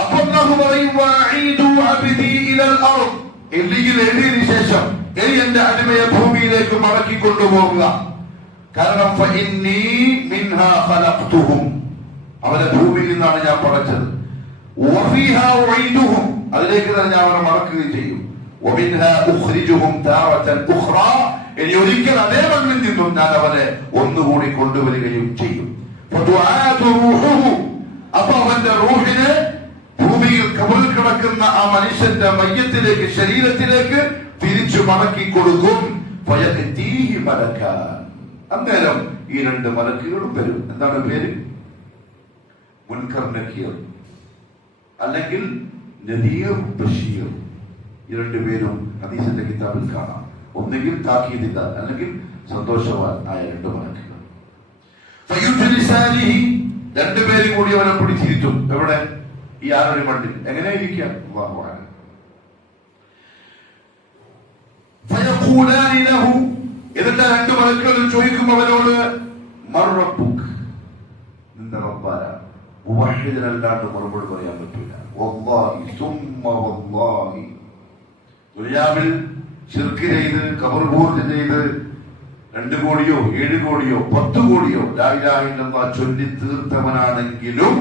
അപ്പൊ അല്ലാഹു പറയും ഇല്ലിയീനിൽ എഴുതിയതിനു ശേഷം ഇനി എന്റെ അടിമയെ ഭൂമിയിലേക്ക് മടക്കി കൊണ്ടുപോകുക. കാരണം അവരെ ഭൂമിയിൽ നിന്നാണ് ഞാൻ പടച്ചത്. അതിലേക്ക് തന്നെ ഞാൻ അവരെ മടക്കുകയും ചെയ്യും. ഇനി ഒരിക്കൽ അതേ മണ്ണിൽ നിന്നും ഞാൻ അവരെ ഒന്നുകൂടി കൊണ്ടുവരികയും ചെയ്യും. അപ്പൊ അവന്റെ റൂഹിനെ ഭൂമിയിൽ കബറിൽ കിടക്കുന്ന ആ മനുഷ്യന്റെ മയ്യത്തിലേക്ക്, ശരീരത്തിലേക്ക് തിരിച്ചു മടക്കി കൊടുക്കും. അന്നേരം ഈ രണ്ട് മലക്കുകളും വരും. എന്താണ് പേര്? മുൻകർ നക്കീർ, അല്ലെങ്കിൽ നദീർ ബഷീർ. ഈ രണ്ടുപേരും ഹദീസിന്റെ കിതാബിൽ കാണാം. ഒന്നുകിൽ താക്കീതില്ല, അല്ലെങ്കിൽ സന്തോഷവാൻ ആയ 2 മലക്കുകൾ. രണ്ടുപേരും കൂടി അവനെ പിടിച്ചിരുത്തും. എവിടെ? ഈ ആറടി മണ്ണിൽ. എങ്ങനെ ഇരിക്കാം? എന്നിട്ട് 2 മലക്കുകൾ ചോദിക്കും അവനോട്, മർറബ്ബുക്, നിന്റെ റബ്ബാരാ? മുവഹ്ഹിദിനല്ലാണ്ട് മറുപടി പറയാൻ പറ്റില്ല. വല്ലാഹി സുമ്മ വല്ലാഹി, ദുനിയാവിൽ ശിർക്ക് ചെയ്ത് ഖബർ പൂജ ചെയ്ത് 2 കോടിയോ 7 കോടിയോ 10 കോടിയോ ലാ ഇലാഹ ഇല്ലല്ലാഹ് ചൊല്ലി തീർത്തവനാണെങ്കിലും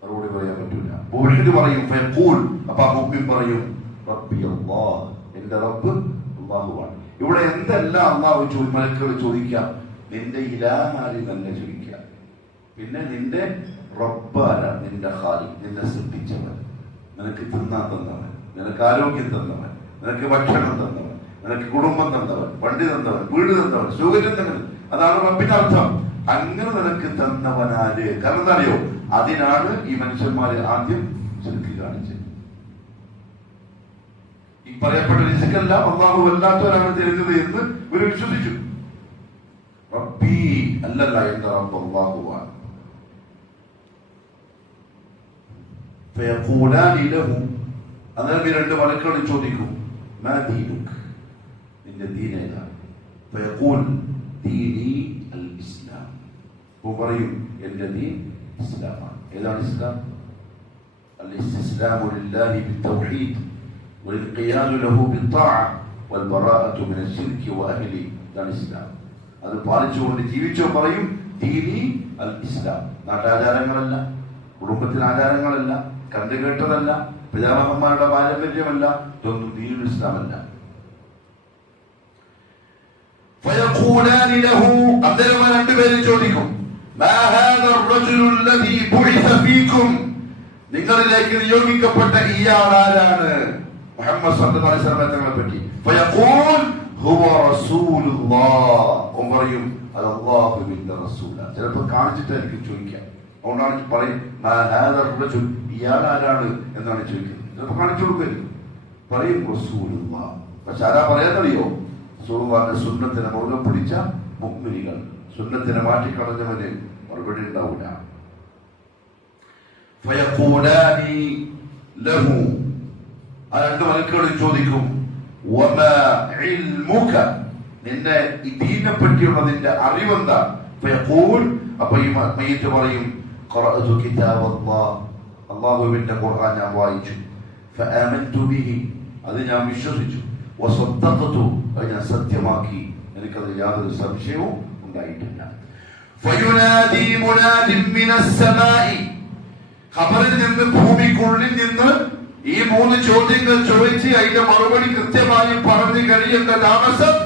മറുപടി പറയാൻ പറ്റില്ല. മുവഹ്ഹിദ് പറയും ഫയഖൂൽ, അപ്പൊ മുഅ്മിൻ പറയും റബ്ബി അല്ലാഹ്, എന്റെ റബ്ബ് അല്ലാഹുവാണ്. ഇവിടെ എന്തെല്ലാം അല്ലാഹു മലക്കുകൾ ചോദിക്കാം? നിന്റെ ഇലാഹാരി തന്നെ ചോദിക്കാം. പിന്നെ നിന്റെ റബ്ബാരാ? നിന്റെ ഖാലിഖ്, നിന്നെ സൃഷ്ടിച്ചവൻ, നിനക്ക് തിന്നാൻ തന്നവൻ, നിനക്ക് ആരോഗ്യം തന്നവൻ, നിനക്ക് ഭക്ഷണം തന്നവൻ, നിനക്ക് കുടുംബം തന്നവൻ, വണ്ടി തന്നവൻ, വീട് തന്നവൻ, സൗകര്യം തന്നവൻ. അതാണ് റബ്ബിന്റെ അർത്ഥം. അങ്ങനെ നിനക്ക് തന്നവനാര്? കാരണം എന്താ അറിയോ? അതിനാണ് ഈ മനുഷ്യന്മാരെ ആദ്യം ശിർക്ക് കാണിച്ചത്. ഈ പറയപ്പെട്ട റിസ്ക്കെല്ലാം അല്ലാഹു അല്ലാത്തവരാണ് തരുന്നത് എന്ന് ഇവർ വിശ്വസിച്ചു. റബ്ബി അല്ലല്ല, എന്റെ റബ്ബ് അല്ലാഹുവാണ്. ഫയഖൂലാനി ലഹു, അന്നേരം ഈ 2 മലക്കുകൾ ചോദിക്കും, മാ ദീനുക, നിന്റെ ദീൻ ഏതാണ്? ഫയഖൂൽ ദീനി അൽ ഇസ്ലാം. അപ്പോൾ പറയും, എന്റെ ദീൻ ഇസ്ലാമാണ്. ഏതാണ് ഇസ്ലാം? അൽ ഇസ്തിസ്ലാമു ലില്ലാഹി ബിത്തൗഹീദ് വൽഖിയാദു ലഹു ബിത്ത്വാഅ വൽബറാഅതു മിന ശിർക്ക് വഅഹ്ലി. ഇതാണ് ഇസ്ലാം. അത് പാലിച്ചുകൊണ്ട് ജീവിച്ചോ പറയും ദീനി അൽ ഇസ്ലാം. നാട്ടാചാരങ്ങളല്ല, കുടുംബത്തിലെ ആചാരങ്ങളല്ല, കണ്ടുകേട്ടതല്ല, പിതാമഹന്മാരുടെ പാരമ്പര്യമല്ല, ഇതൊന്നും ദീനുൽ ഇസ്ലാമല്ല. ഫയഖൂലാനി ലഹു, അന്നേരം 2 പേരും ചോദിക്കും, മാ ഹാദാ അർ-റജുലു അല്ലദീ ബുഇസ ഫീകും, നിങ്ങളിലേക്ക് നിയോഗിക്കപ്പെട്ട ഇയാൾ ആരാണ്? മുഹമ്മദ് സല്ലല്ലാഹു അലൈഹി വസല്ലം തങ്ങളെ പറ്റി. ഫയഖൂൽ ഹുവ റസൂലുള്ളാഹ്, പറയും അത് അല്ലാഹുവിന്റെ റസൂലാണ്. ചിലപ്പോൾ കാണിച്ചിട്ടായിരിക്കും ചോദിക്കാം. അതുകൊണ്ടാണ് പറയും മാ ഹാദാ അർ-റജുൽ, ഇയാൾ ആരാണ് എന്നാണ് ചോദിക്കുന്നത്. ചിലപ്പോൾ കാണിച്ചു കൊടുക്കും, പറയും റസൂലുള്ളാഹ്. പക്ഷെ ആരാ പറയാന്നറിയോ? റസൂലുള്ളാഹിന്റെ സുന്നത്തിനെ മുറുകെ പിടിച്ച മുഅ്മിനീകൾ. സുന്നത്തിനെ മാറ്റിക്കളഞ്ഞവന് മറുപടി ഉണ്ടാവില്ല. ഫയഖൂലാനി ലഹു, ആ 2 മലക്കുകൾ ചോദിക്കും, വമാ ഇൽമുക, നിന്റെ ഈ ദീനിനെ പറ്റിയുള്ള നിന്റെ അറിവെന്താ? ഫയഖൂൽ, അപ്പൊ ഈ മയ്യിത്ത് പറയും ഖറഅതു കിതാബല്ലാഹ്, അല്ലാഹുവിന്റെ ഖുർആൻ ഞാൻ വായിച്ചു. ഫആമൻതു ബിഹി, അത് ഞാൻ വിശ്വസിച്ചു. വസദ്ദഖതു, അത് ഞാൻ സത്യമാക്കി. എനിക്കത് യാതൊരു സംശയവും ഉണ്ടായിട്ടില്ല. ഫയുനാദി മുനാദിൻ മിനസ് സമാഇ, ഖബറിൽ നിന്ന്, ഭൂമിക്കുള്ളിൽ നിന്ന് ഈ 3 ചോദ്യങ്ങൾ ചോദിച്ച് അതിന്റെ മറുപടി കൃത്യമായി പറഞ്ഞു കഴിയേണ്ട താമസം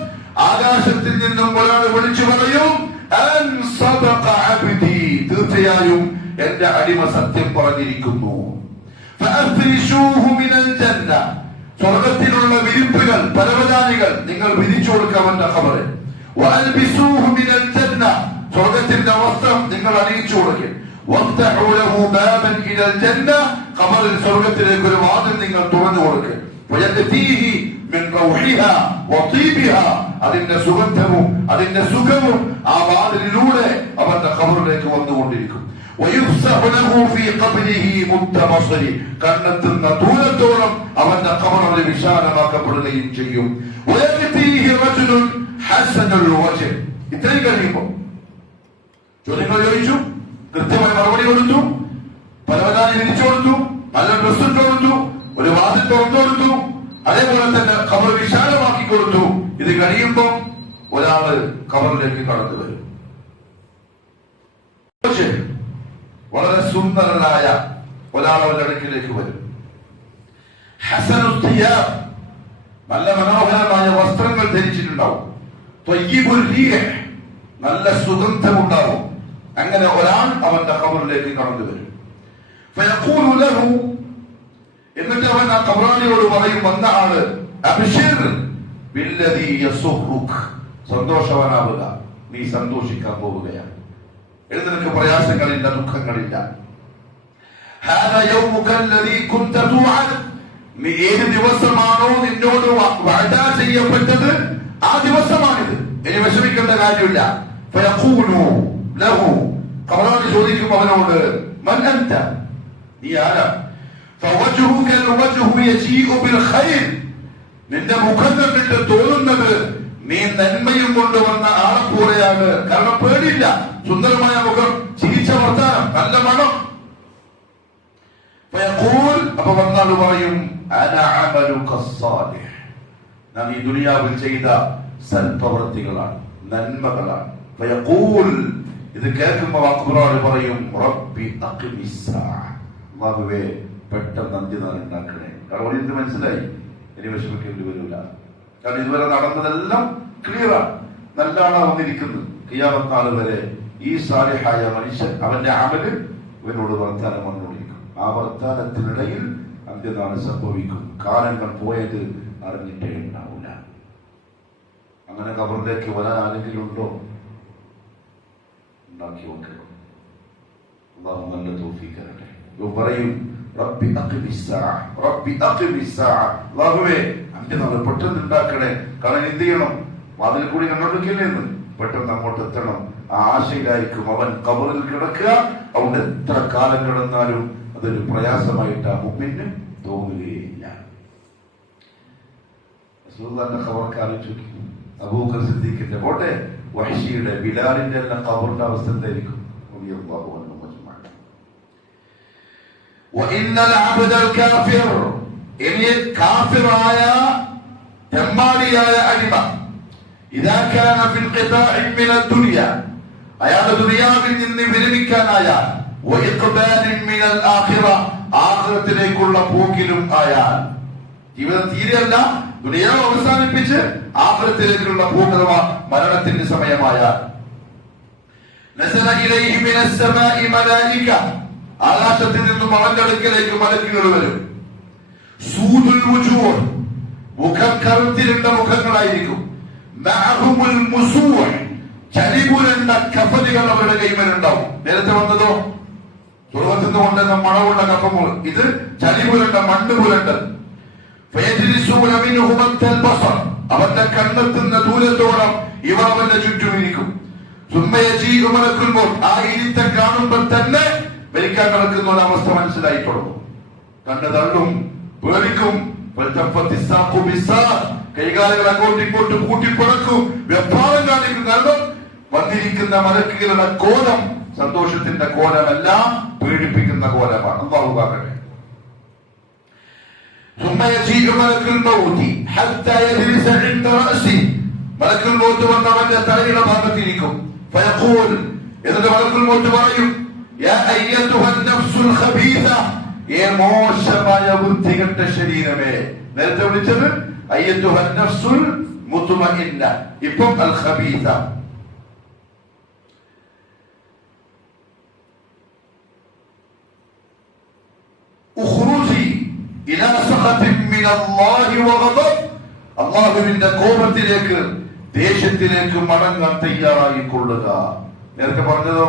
ആകാശത്തിൽ നിന്നും ഒരാൾ വിളിച്ചു പറയും, അൻ സദഖ അബ്ദി, തീർച്ചയായും എന്റെ അടിമ സത്യം പറഞ്ഞിരിക്കുന്നു. ഫഅഫ്രിശൂഹു മിനൽ ജന്ന, സ്വർഗ്ഗത്തിലുള്ള വിരിപ്പുകൾ, പരവതാനികൾ നിങ്ങൾ വിരിച്ചു കൊടുക്കുക അവന്റെ ഖബറിൽ. വഅൽബിസൂഹു മിനൽ ജന്ന, സ്വർഗ്ഗത്തിന്റെ വസ്ത്രം നിങ്ങൾ അണിയിച്ചു കൊടുക്കുക. വഫ്തഹു ലഹു ബാബൻ ഇലൽ ജന്ന, ഖബറിൽ സ്വർഗ്ഗത്തിലേക്ക് ഒരു വാതിൽ നിങ്ങൾ തുറന്നു കൊടുക്കുക. വയഅതീഹി മിൻ റൗഹിഹാ വതീബിഹാ, അതിന്റെ സുഗന്ധവും അതിന്റെ സുഖവും ആ വാതിലിലൂടെ അവന്റെ ഖബറിലേക്ക് വന്നുകൊണ്ടിരിക്കും. വയുഫ്സഹു ലഹു ഫീ ഖബ്രിഹി മുത്തബസരി, കണ്ണെത്തുന്ന ദൂരത്തോളം അവന്റെ ഖബർ വിശാലമാക്കപ്പെടുകയും ചെയ്യും. വയഅതീഹി റജുലുൻ ഹസനുൽ വജ്ഹ്, ഇത്രയും കഴിയുമ്പോൾ ചോദ്യങ്ങൾ ചോദിച്ചു, കൃത്യമായി മറുപടി കൊടുത്തു, പരവതാനി വിരിച്ചു കൊടുത്തു, നല്ല ഡ്രസ് ഇട്ട് കൊടുത്തു, ഒരു വാതിൽ തുറന്നു കൊടുത്തു, അതേപോലെ തന്നെ ഖബർ വിശാലമാക്കി കൊടുത്തു. ഇത് കഴിയുമ്പോൾ ഒരാള് ഖബറിലേക്ക് കടന്നു വരും. വളരെ സുന്ദരനായ ഒരാൾ അവരുടെ അടുക്കിലേക്ക് വരും. ഹസനുൽ തിയാബ്, നല്ല മനോഹരമായ വസ്ത്രങ്ങൾ ധരിച്ചിട്ടുണ്ടാവും. ത്വയ്യിബുർ റീഹ്, നല്ല സുഗന്ധമുണ്ടാവും. അങ്ങനെ ഒരാൾ അവന്റെ ഖബറിലേക്ക് കടന്നു വരും. ഫയഖൂലു ലഹു, എന്നിട്ട് അവൻ ആ ഖബറാളിയോട് പറയും, വന്ന ആള്, അബ്ശിർ ബില്ലദീ യസുറുക്, സന്തോഷവാനാവുക, നീ സന്തോഷിക്കാൻ പോവുകയാണ്. നിനക്ക് പ്രയാസങ്ങളില്ല, ദുഃഖങ്ങളില്ല. ഹാദാ യൗമുക അല്ലദീ കുൻത തുഅദ്, ഏത് ദിവസമാണോ നിന്നോട് വഅദ ചെയ്യപ്പെട്ടത് ആ ദിവസമാണിത്, ഇനി വിഷമിക്കേണ്ട കാര്യമില്ല. ഫയഖൂലു ലഹു, ഖബറാളി ചോദിക്കും അവനോട്, മൻ അൻത, നീ ആരാ? ഫവജ്ഹുക വജ്ഹു യജീഉ ബിൽ ഖൈർ, നിന്റെ മുഖം കണ്ടിട്ട് തോന്നുന്നത് നീ നന്മയും കൊണ്ടുവന്ന ആളെ പോലെയാണ്. കാരണം പേടിയില്ല, സുന്ദരമായ മുഖം, ചിരിച്ച വർത്താനം, നല്ല മണം. ഫയഖൂൽ, അപ്പൊ വന്നാൾ പറയും, അന അമലുക സ്സാലിഹ്, ഞാൻ ഈ ദുനിയാവിൽ ചെയ്ത സൽപ്രവൃത്തികളാണ്, നന്മകളാണ്. ഫയഖൂൽ, ഇത് കേൾക്കുമ്പോൾ ഖബറാളി പറയും, റബ്ബി അഖ്മിസ്സാ, അല്ലാഹുവേ പെട്ടെന്ന് അന്ത്യനാൾ ഉണ്ടാക്കണേ. കാരണം ഇത് മനസ്സിലായി, ഇനി വിഷമിക്കേണ്ടി വരില്ല. കാരണം ഇതുവരെ നടന്നതെല്ലാം ക്ലിയറാണ്, നല്ലാണ് വന്നിരിക്കുന്നത്. ഖിയാമത്ത് നാൾ വരെ ഈ സാലിഹായ മനുഷ്യൻ അവന്റെ അമല് ഇവനോട് വർത്താനം വന്നുകൊണ്ടിരിക്കും. ആ വർത്താനത്തിനിടയിൽ അന്ത്യനാൾ സംഭവിക്കും. കാലങ്ങൾ പോയത് അറിഞ്ഞിട്ടേ ഉണ്ടാവില്ല. അങ്ങനെ ഖബറിലേക്ക് വരാൻ ആരെങ്കിലും ഉണ്ടോ? ഉണ്ടാക്കി നോക്കണം. അല്ലാഹു നല്ല തൗഫീഖ് തരട്ടെ. പറയും, റബ്ബി അഖ്മിസ്സാ, റബ്ബി അഖ്മിസ്സാ, അല്ലാഹുവേ അന്ത്യനാൾ പെട്ടെന്ന് ഉണ്ടാക്കണേ. കാരണം എന്ത് ചെയ്യണം? വാതിൽ കൂടി കണ്ടോണ്ടിരിക്കില്ലേ എന്ന്, പെട്ടെന്ന് അങ്ങോട്ട് എത്തണം. ആ ആശയിലായിരിക്കും അവൻ ഖബറിൽ കിടക്കുക. അവിടെ എത്ര കാലം കിടന്നാലും അതൊരു പ്രയാസമായിട്ട് ആ മുഅ്മിന് തോന്നുകയില്ല. റസൂലുള്ളാഹിന്റെ ഖബറൊക്കെ ആലോചിച്ചു. അബൂബക്കർ സിദ്ദീഖിന്റെ പോട്ടെ, വഹ്ശിയുടെ, ബിലാലിന്റെ എല്ലാം ഖബറിന്റെ അവസ്ഥ എന്തായിരിക്കും? റളിയല്ലാഹു അൻഹു മജ്മഅൻ. വഇന്നൽ അബ്ദൽ കാഫിർ, ഇനി കാഫിറായ തെമ്മാടിയായ അടിമ, ഇദാ കാന ഫിൽ ഖിതാഇ മിനദ് ദുനിയ, അയാളുടെ ദുനിയാവിൽ നിന്ന് വിരമിക്കാനായാൽ, വഇഖ്ബാലിൻ മിനൽ ആഖിറ, ആഖിറത്തിലേക്കുള്ള പോക്കിലും ആയാൽ, ജീവിതം തീരെയല്ല, ദുനിയാവ് അവസാനിപ്പിച്ച് ആഖിറത്തിലേക്കുള്ള പോക്ക്, മരണത്തിന്റെ സമയമായാൽ, നസല ഇലൈഹി മിനസ് സമാഇ മലായിക, ആകാശത്തിൽ നിന്നും അവന്റെ അടുക്കലേക്ക് മലക്കുകൾ വരും. സൂദുൽ വുജൂഹ്, മുഖം കറുത്തിരുണ്ട മുഖങ്ങളായിരിക്കും. മഅഹുമുൽ മുസൂഹ്, ചലിപുരണ്ട കഫനുകൾ അവരുടെ കൈമലുണ്ടാവും. നേരത്തെ വന്നതോ സ്വർഗത്തിൽ നിന്ന് കൊണ്ടുവന്ന മണമുള്ള കഫമുകൾ, ഇത് ചലിപുരണ്ട, മണ്ണ് പുരണ്ട്. ഫയജ്ലിസൂന മിൻഹു മദ്ദൽ ബസർ, അവന്റെ കണ്ണെത്തുന്ന ദൂരത്തോളം ഇവർ അവന്റെ ചുറ്റും ഇരിക്കും. സുമ്മ യജീഉ മലക്കുൽ മൗത്ത്, ആ ഇരുത്തം കാണുമ്പോൾ തന്നെ മരിക്കാൻ നടക്കുന്ന അവസ്ഥ മനസ്സിലായി തുടങ്ങും. കണ്ണ് തള്ളും, പേടിക്കും. കൈകാലുകൾ അങ്ങോട്ടും ഇങ്ങോട്ടും കൂട്ടിപ്പടക്കും, വെപ്പാളം കാണിക്കും. കാരണം വന്നിരിക്കുന്ന മലക്കുകളുടെ കോലം സന്തോഷത്തിന്റെ കോലമല്ല, പേടിപ്പിക്കുന്ന കോലമാണ്. അല്ലാഹു കാക്കട്ടെ. മലക്കുൽ മൗത്ത് വന്ന് അവന്റെ തലയുടെ ഭാഗത്തിരിക്കും. എന്നിട്ട് മലക്കുൽ മൗത്ത് പറയും, യാ അയ്യതുഹൻ നഫ്സുൽ ഖബീസ, മോശമായ ബുദ്ധികെട്ട ശരീരമേ. നേരത്തെ വിളിച്ചത് അയ്യതുഹൻ നഫ്സുൽ മുത്മഇന്ന, ഇപ്പം അൽ ഖബീസ. ഉഖ്റുജി ഇലാ സഖത്തിൻ മിനല്ലാഹി വഗദബ്, അല്ലാഹുവിന്റെ കോപത്തിലേക്ക്, ദേഷ്യത്തിലേക്ക് മടങ്ങാൻ തയ്യാറായിക്കൊള്ളുക. നേരത്തെ പറഞ്ഞതോ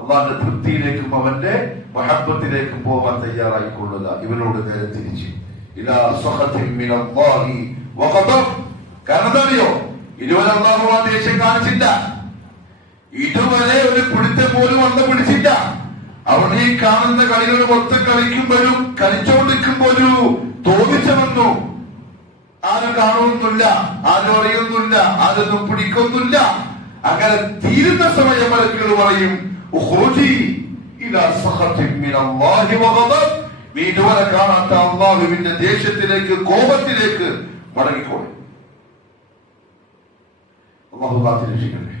അള്ളാഹുവിന്റെ തൃപ്തിയിലേക്കും അവന്റെ മഹബ്ബത്തിലേക്കും പോകാൻ തയ്യാറായിക്കൊള്ളുക. ഇവനോട് നേരെ തിരിച്ച് ഇലാ സഖത്തിൻ മിനല്ലാഹി വഗദബ്. കാരണം എന്താണെന്നറിയോ? ഇതുവരെ അള്ളാഹു ആ ദേഷ്യം കാണിച്ചില്ല, ഇതുവരെ ഒരു പിടുത്തം പോലും വന്ന് പിടിച്ചില്ല. അവിടെ ഈ കാണുന്ന കളികൾ മൊത്തം കളിക്കുമ്പോഴും കളിച്ചോണ്ടിരിക്കുമ്പോഴും തോന്നിച്ചവന്നു. ആരും കാണുന്നില്ല, ആരും അറിയുന്നില്ല, ആരൊന്നും പിടിക്കൊന്നില്ല. അങ്ങനെ തീരുന്ന സമയം മലക്കുകൾ പറയും, നീ ഇതുവരെ കാണാത്ത അല്ലാഹുവിന്റെ ദേഷ്യത്തിലേക്ക്, കോപത്തിലേക്ക് മടങ്ങിക്കോളെ. അല്ലാഹു കാത്തിരക്ഷിക്കട്ടെ.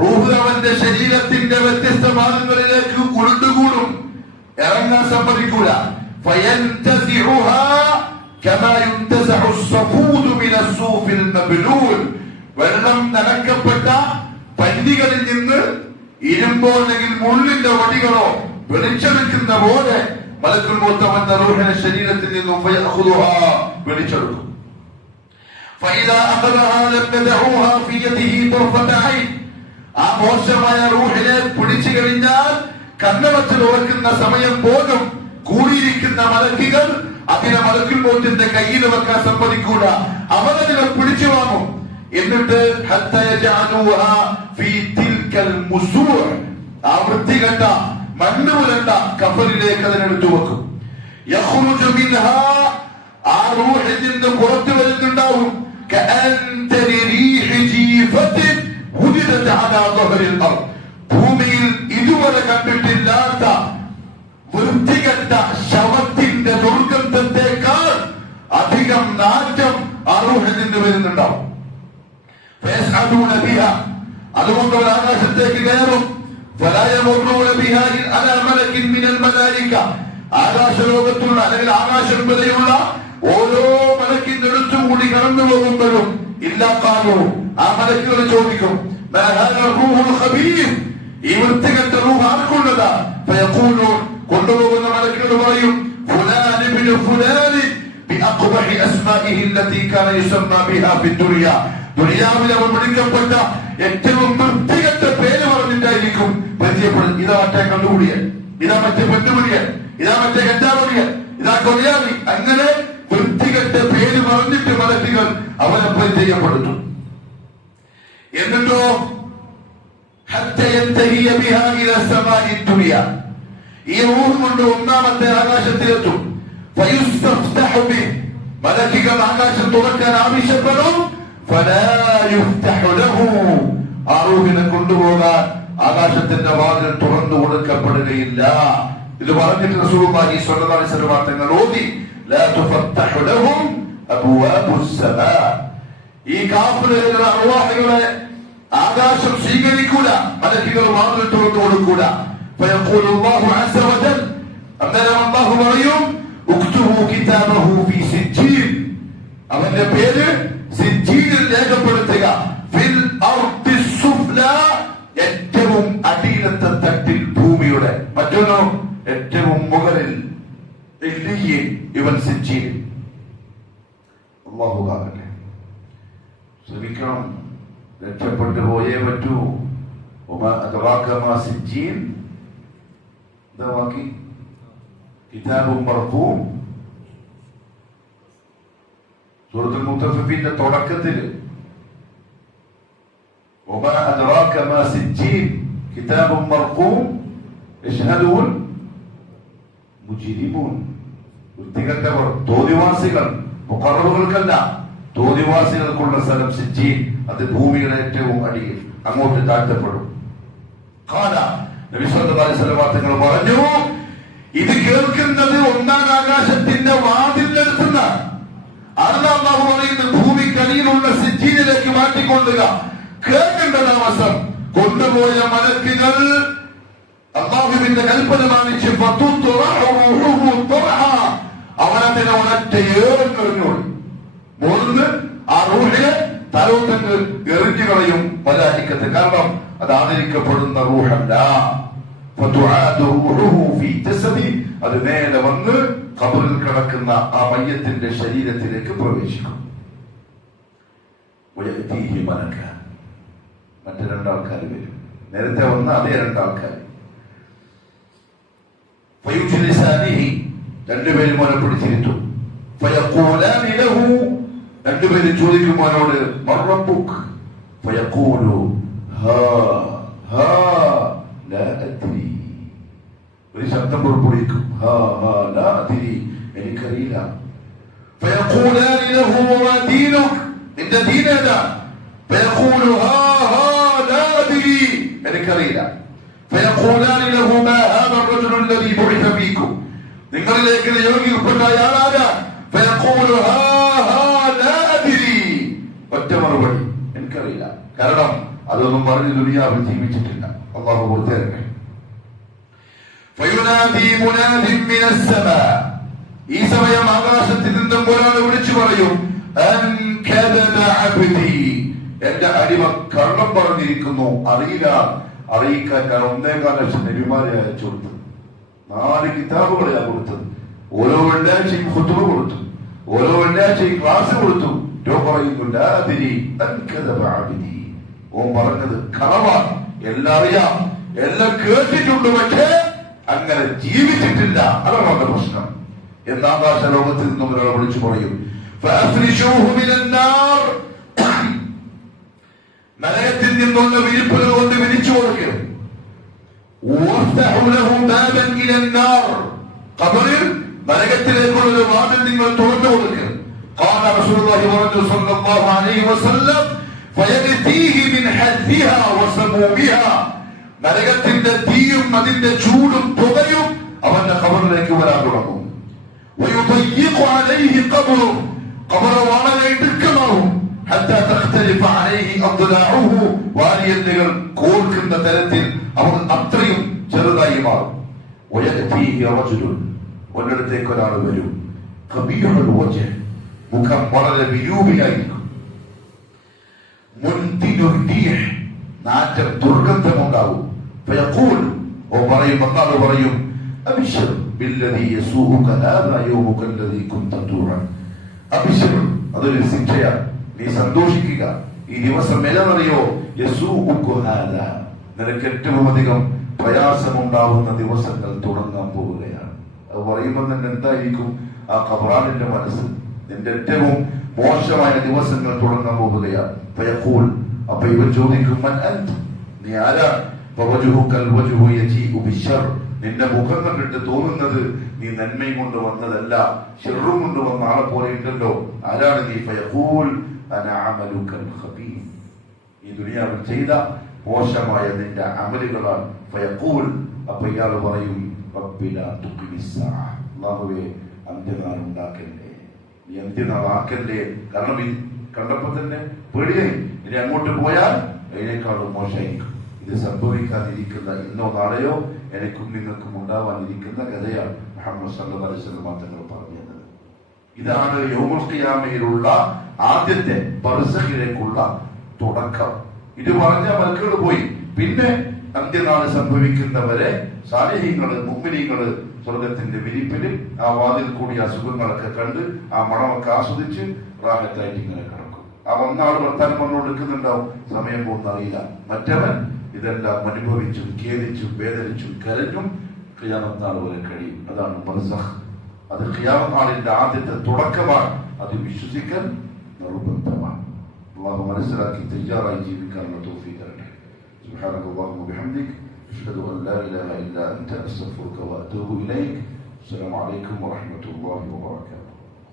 റൂഹ് അവന്റെ ശരീരത്തിന്റെ വ്യത്യസ്ത ഭാഗങ്ങളിലേക്ക് ഉരുണ്ടുകൂടും, ഇറങ്ങാൻ സമ്മതിക്കൂല. വെള്ളം നനക്കപ്പെട്ട പല്ലികളിൽ നിന്ന് ഇരുമ്പോ അല്ലെങ്കിൽ മുള്ളിന്റെ വടികളോ വെളിച്ചെടുക്കുന്ന പോലെ മലക്കുൽ മൗത്ത് അവന്റെ റൂഹിന്റെ ശരീരത്തിൽ നിന്നും വെളിച്ചെടുക്കും. ആ മോശമായ റൂഹിനെ പിടിച്ചു കഴിഞ്ഞാൽ കണ്ണടച്ച് തുറക്കുന്ന സമയം പോലും കൂടിയിരിക്കുന്ന മലക്കുകൾ അതിനെ മലക്കുൽ മൗത്തിന്റെ കയ്യിൽ വെക്കാൻ സമ്മതിക്കൂല. അവനതിനെ പിടിച്ചു വാങ്ങും. എന്നിട്ട് ആ വൃത്തികെട്ട മണ്ണുപുരണ്ട കഫലിലേക്ക് അതിനെടുത്തു വെക്കും. ആ റൂഹിൽ നിന്ന് പുറത്തു വരുന്നുണ്ടാവും ഭൂമിയിൽ ഇതുവരെ കണ്ടിട്ടില്ലാത്ത വൃത്തികെട്ട ശവത്തിന്റെ ദുർഗന്ധത്തെക്കാൾ അധികം നാറ്റം ആ റൂഹിൽ നിന്ന് വരുന്നുണ്ടാവും. അതുകൊണ്ട് അവർ ആകാശത്തേക്ക് കയറും. ആകാശലോകത്തുള്ള അല്ലെങ്കിൽ ആകാശം വരെയുള്ള ഓരോ മലക്കിന്റെ അടുത്തുകൂടി കടന്നു പോകുമ്പോഴും ഇല്ലാക്കാലോ ആ മലക്കുകൾ ചോദിക്കും, ഈ വൃത്തികെട്ട റൂഹ് ആർക്കുള്ളതാ? കൊണ്ടുപോകുന്ന മലക്കുകൾ പറയും, ദുനിയാവിൽ അവർ വിളിക്കപ്പെട്ട ഏറ്റവും വൃത്തികെട്ട പേര് പറഞ്ഞിട്ടായിരിക്കും പരിചയപ്പെടുന്നത്. ഇതാ മറ്റേ കണ്ടുകൂടിയ, ഇതാ മറ്റേ പെണ്ണുപിടിയ, ഇതാ മറ്റേ കെട്ടാപടിയ, ഇതാ കൊറിയാവി. അങ്ങനെ വൃത്തികെട്ട പേര് പറഞ്ഞിട്ട് മലക്കുകൾ അവരെ പരിചയപ്പെടുത്തും. എന്നിട്ടോ ഈ റൂഹ് കൊണ്ട് ഒന്നാമത്തെ ആകാശത്തിലെത്തും. മലക്കുകൾ ആകാശം തുറക്കാൻ ആവശ്യപ്പെടും. ആ റൂഹിനെ കൊണ്ടുപോകാൻ ആകാശത്തിന്റെ വാതിൽ തുറന്നു കൊടുക്കപ്പെടുകയില്ല. ഇത് പറഞ്ഞിട്ട് റസൂലുള്ളാഹി സ്വല്ലല്ലാഹു അലൈഹി വസല്ലം തങ്ങൾ ഓതി, ലാ തുഫത്തഹു ലഹും അബ്വാബുസ് സമാ. ഈ കാഫിറുകളുടെ അർവാഹുകളെ ആകാശം സ്വീകരിക്കൂല, മലക്കുകൾ വാതിൽ തുറന്നു കൊടുക്കൂല. ഫയഖൂലു അല്ലാഹു അസ്സ വജൽ, അന്നേരം അല്ലാഹു പറയും, ഉക്തുബു കിതാബഹു ഫീ സിജ്ജീൻ, അവന്റെ പേര് സിജ്ജീനിൽ രേഖപ്പെടുത്തുക. ഫിൽ അർദി സുഫ്ലാ, ഏറ്റവും അടിയിലത്തെ തട്ടിൽ ഭൂമിയുടെ. മറ്റൊന്നോ ഏറ്റവും മുകളിൽ ഇവൻ സിജ്ജീൻ. അല്ലാഹു കാവട്ടെ. ശ്രമിക്കണം, രക്ഷപ്പെട്ടു പോയേ പറ്റൂ. സിജ്ജീൻ എന്താ ബാക്കി? കിതാബും മർഖൂം. സൂറത്തുൽ മുത്തഫിഫിന്റെ തുടക്കത്തിൽ وما أدراك ما سجين كتاب مرقوم يشهده المجرمون. വൃത്തികെട്ടവർ, തോന്നിവാസികൾ, മുഖറബുകൾക്കല്ല, തോന്നിവാസികൾക്കുള്ള സ്ഥലം സിജ്ജീൻ. അത് ഭൂമിയുടെ ഏറ്റവും അടിയിൽ അങ്ങോട്ട് താഴ്ത്തപ്പെടും. നബി സല്ലല്ലാഹു അലൈഹി വസല്ലം തങ്ങൾ പറഞ്ഞു, ഇത് കേൾക്കുന്നത് ഒന്നാം ആകാശത്തിന്റെ വാതിലിനടുത്തുന്ന അല്ലാഹു പറയുന്ന ഭൂമിക്കടിയിലുള്ള സിജ്ജീനിലേക്ക് മാറ്റിക്കൊള്ളുക. കേൾക്കേണ്ട താമസം കൊണ്ടുപോയ മലക്കുകൾ അല്ലാഹുവിന്റെ കൽപ്പന മാനിച്ച് അവനതിനെ ഒരൊറ്റ ഏറെറിഞ്ഞോളൂ. മൂന്ന് ആ റൂഹിനെ തലോട്ടങ്ങൾ എറിഞ്ഞു കളയും മലായിക്കത്ത്. കാരണം അത് ആദരിക്കപ്പെടുന്ന റൂഹല്ല. അത് നേരെ വന്ന് ഖബറിൽ കിടക്കുന്ന ആ മയ്യത്തിന്റെ ശരീരത്തിലേക്ക് പ്രവേശിക്കും. മറ്റു രണ്ടാൾക്കാർ വരും. നേരത്തെ വന്ന അതേ രണ്ടാൾക്കാർ. രണ്ടുപേരും മോനെ പിടിച്ചിരുത്തും. രണ്ടുപേരും ചോദിക്കും മോനോട്, ഒരു ശബ്ദം പുറപ്പെടുവിക്കും, എനിക്കറിയില്ല. നിന്റെ ദീനേതാ? എനിക്കറിയില്ല. നിങ്ങളിലേക്ക് നിയോഗിക്കപ്പെട്ട അയാളാരാ? ഒറ്റ മറുപടി, എനിക്കറിയില്ല. കാരണം അതൊന്നും പറഞ്ഞ് ദുനിയാവിൽ ജീവിച്ചിട്ടില്ല. അല്ലാഹു പുറത്തേക്ക്. ഈ സമയം ആകാശത്തിൽ നിന്നും ഒരാൾ വിളിച്ചു പറയും, എന്റെ അടിമ കള്ളം പറഞ്ഞിരിക്കുന്നു, അറിയില്ല. അറിയിക്കാൻ ഞാൻ 1.25 ലക്ഷം നബിമാരെ അയച്ചു കൊടുത്തു, 4 കിതാബുകളെ ഞാൻ കൊടുത്തത്, ഓരോ വെള്ളിയാഴ്ചയും ഖുതുബ കൊടുത്തു, ഓരോ വെള്ളിയാഴ്ചയും ക്ലാസ് കൊടുത്തു. പറയുന്നില്ല, ഓൻ പറഞ്ഞത് കളവാണ്, എല്ലാം അറിയാം, എല്ലാം കേട്ടിട്ടുണ്ട്, പക്ഷേ അങ്ങനെ ജീവിച്ചിട്ടില്ല. അതാണ് അവന്റെ പ്രശ്നം. എന്ന് ആകാശ ലോകത്തിൽ നിന്നും ഒരാൾ വിളിച്ചു പറയും, നരകത്തിൽ നിന്നുള്ള വിരിപ്പുകൾ കൊണ്ട് വിരിച്ചു കൊടുക്കുക. ഖബറിൽ നരകത്തിലേക്കുള്ള ഒരു വാതിൽ നിങ്ങൾ തുറന്നു കൊടുക്കുക. قال رسول الله صلى الله عليه وسلم فيأتيه من حرها وسمومها, നരകത്തിന്റെ തീയും അതിന്റെ ചൂടും പുകയും അവന്റെ ഖബറിലേക്ക് വരാൻ തുടങ്ങും. ويضيق عليه قبره, ഖബർ വളരെ ഇടുക്കമാവും. حتى تختلف عليه أضلاعه, വാരിയല്ലുകൾ കോർക്കുന്ന തരത്തിൽ അവൻ അത്രയും ചെറുതായി മാറും. ويأتيه رجل, ഒരിടത്തേക്ക് ഒരാൾ വരും. قبيح الوجه, മുഖം വളരെ വിരൂപിയായിരിക്കും. മുൻതിനുർ റീഹ്, നാറ്റം ദുർഗന്ധമുണ്ടാവും. فيقول, ഓ പറയും, അല്ലാഹു പറയും, അബ്ശിർ ബില്ലദീ യസൂഉക ഹാദാ യൗമുക അല്ലദീ കുൻത തുഅൻ. അബ്ശിർ, അതൊരു ശിക്ഷയാണ്, നീ സന്തോഷിക്കുക, ഈ ദിവസം ഏതെന്നറിയോ? യസൂഉക ഹാദാ, നിനക്ക് ഏറ്റവും അധികം പ്രയാസമുണ്ടാവുന്ന ദിവസങ്ങൾ തുടങ്ങാൻ പോവുകയാണ്. അത് പറയുമ്പോൾ തന്നെ എന്തായിരിക്കും ആ ഖബറാനിന്റെ മനസ്സ്? നിന്റെ ഏറ്റവും മോശമായ ദിവസങ്ങൾ തുടങ്ങാൻ പോവുകയാണ്. ഫയഖൂൽ, അപ്പൊ ഇവർ ചോദിക്കും, മൻ അൻത, നീ ആരാണ്? ഫവജ്ഹുകൽ വജ്ഹു യജീഉ ബിശ്ശർ, നിന്റെ മുഖം കണ്ടിട്ട് തോന്നുന്നത് നീ നന്മയും കൊണ്ട് വന്നതല്ല, ശിർറും കൊണ്ട് വന്ന ആളെ പോലെ ഉണ്ടല്ലോ. ആരാണ് നീ? ഫയഖൂൽ അന അമലുകൽ ഖബീസ്, ഈ ദുനിയാവിൽ ചെയ്ത മോശമായ നിന്റെ അമലുകളാണ്. ഫയഖൂൽ, അപ്പൊ ഇയാൾ പറയും, റബ്ബി ലാ തുഖിമിസ്സാഅ, അല്ലാഹുവേ അന്ത്യനാൾ ഉണ്ടാക്കല്ലേ, നീ അന്ത്യനാൾ ആക്കല്ലേ. കാരണം ഇത് കണ്ടപ്പോ തന്നെ പേടിയായി, ഇനി അങ്ങോട്ട് പോയാൽ അതിനേക്കാളും മോശമായിരിക്കും. ഇത് സംഭവിക്കാതിരിക്കുന്ന ഇന്നോ നാളെയോ എനിക്കും നിങ്ങൾക്കും ഉണ്ടാവാനിരിക്കുന്ന കഥയാണ് മുഹമ്മദ് സല്ലല്ലാഹു അലൈഹി വസല്ലം തങ്ങൾ പറഞ്ഞത്. ഇതാണ് യൗമുൽ ഖിയാമയിലുള്ള ആദ്യത്തെ ബർസഖിലേക്കുള്ള തുടക്കം. ഇത് പറഞ്ഞ മലക്കുകൾ പോയി. പിന്നെ അന്ത്യനാള് സംഭവിക്കുന്നവരെ സാലിഹീങ്ങള്, മുഅ്മിനീങ്ങള് സ്വർഗത്തിന്റെ വിരിപ്പിൽ ആ വാതിൽ കൂടി ആ സുഖങ്ങളൊക്കെ കണ്ട് ആ മണമൊക്കെ ആസ്വദിച്ച് റാഹത്തായിട്ട് ഇങ്ങനെ കിടക്കും. ആ ഒന്നാൾ വർത്താനം പറഞ്ഞുകൊടുക്കുന്നുണ്ടാവും, സമയം പോകുന്ന അറിയില്ല. മറ്റവൻ ഇതെല്ലാം അനുഭവിച്ചും ഖേദിച്ചും വേദനിച്ചും കരഞ്ഞും ഖിയാമത്ത് നാൾ വരെ കഴിയും. അതാണ് ബർസഖ്. അത് ഖിയാമത്ത് നാളിന്റെ ആദ്യത്തെ തുടക്കമാണ്. അത് വിശ്വസിക്കാൻ നിർബന്ധമാണ്. അല്ലാഹു മനസ്സിലാക്കി തയ്യാറായി ജീവിക്കാനുള്ള തൗഫീഖ് തരട്ടെ. സുബ്ഹാനല്ലാഹി വബിഹംദിഹി, അഷ്ഹദു അൻ ലാ ഇലാഹ ഇല്ലാ അൻത, അസ്തഗ്ഫിറുക വഅതൂബു ഇലൈക്. അസ്സലാമു അലൈക്കും വറഹ്മത്തുള്ളാഹി വബറകാതുഹു.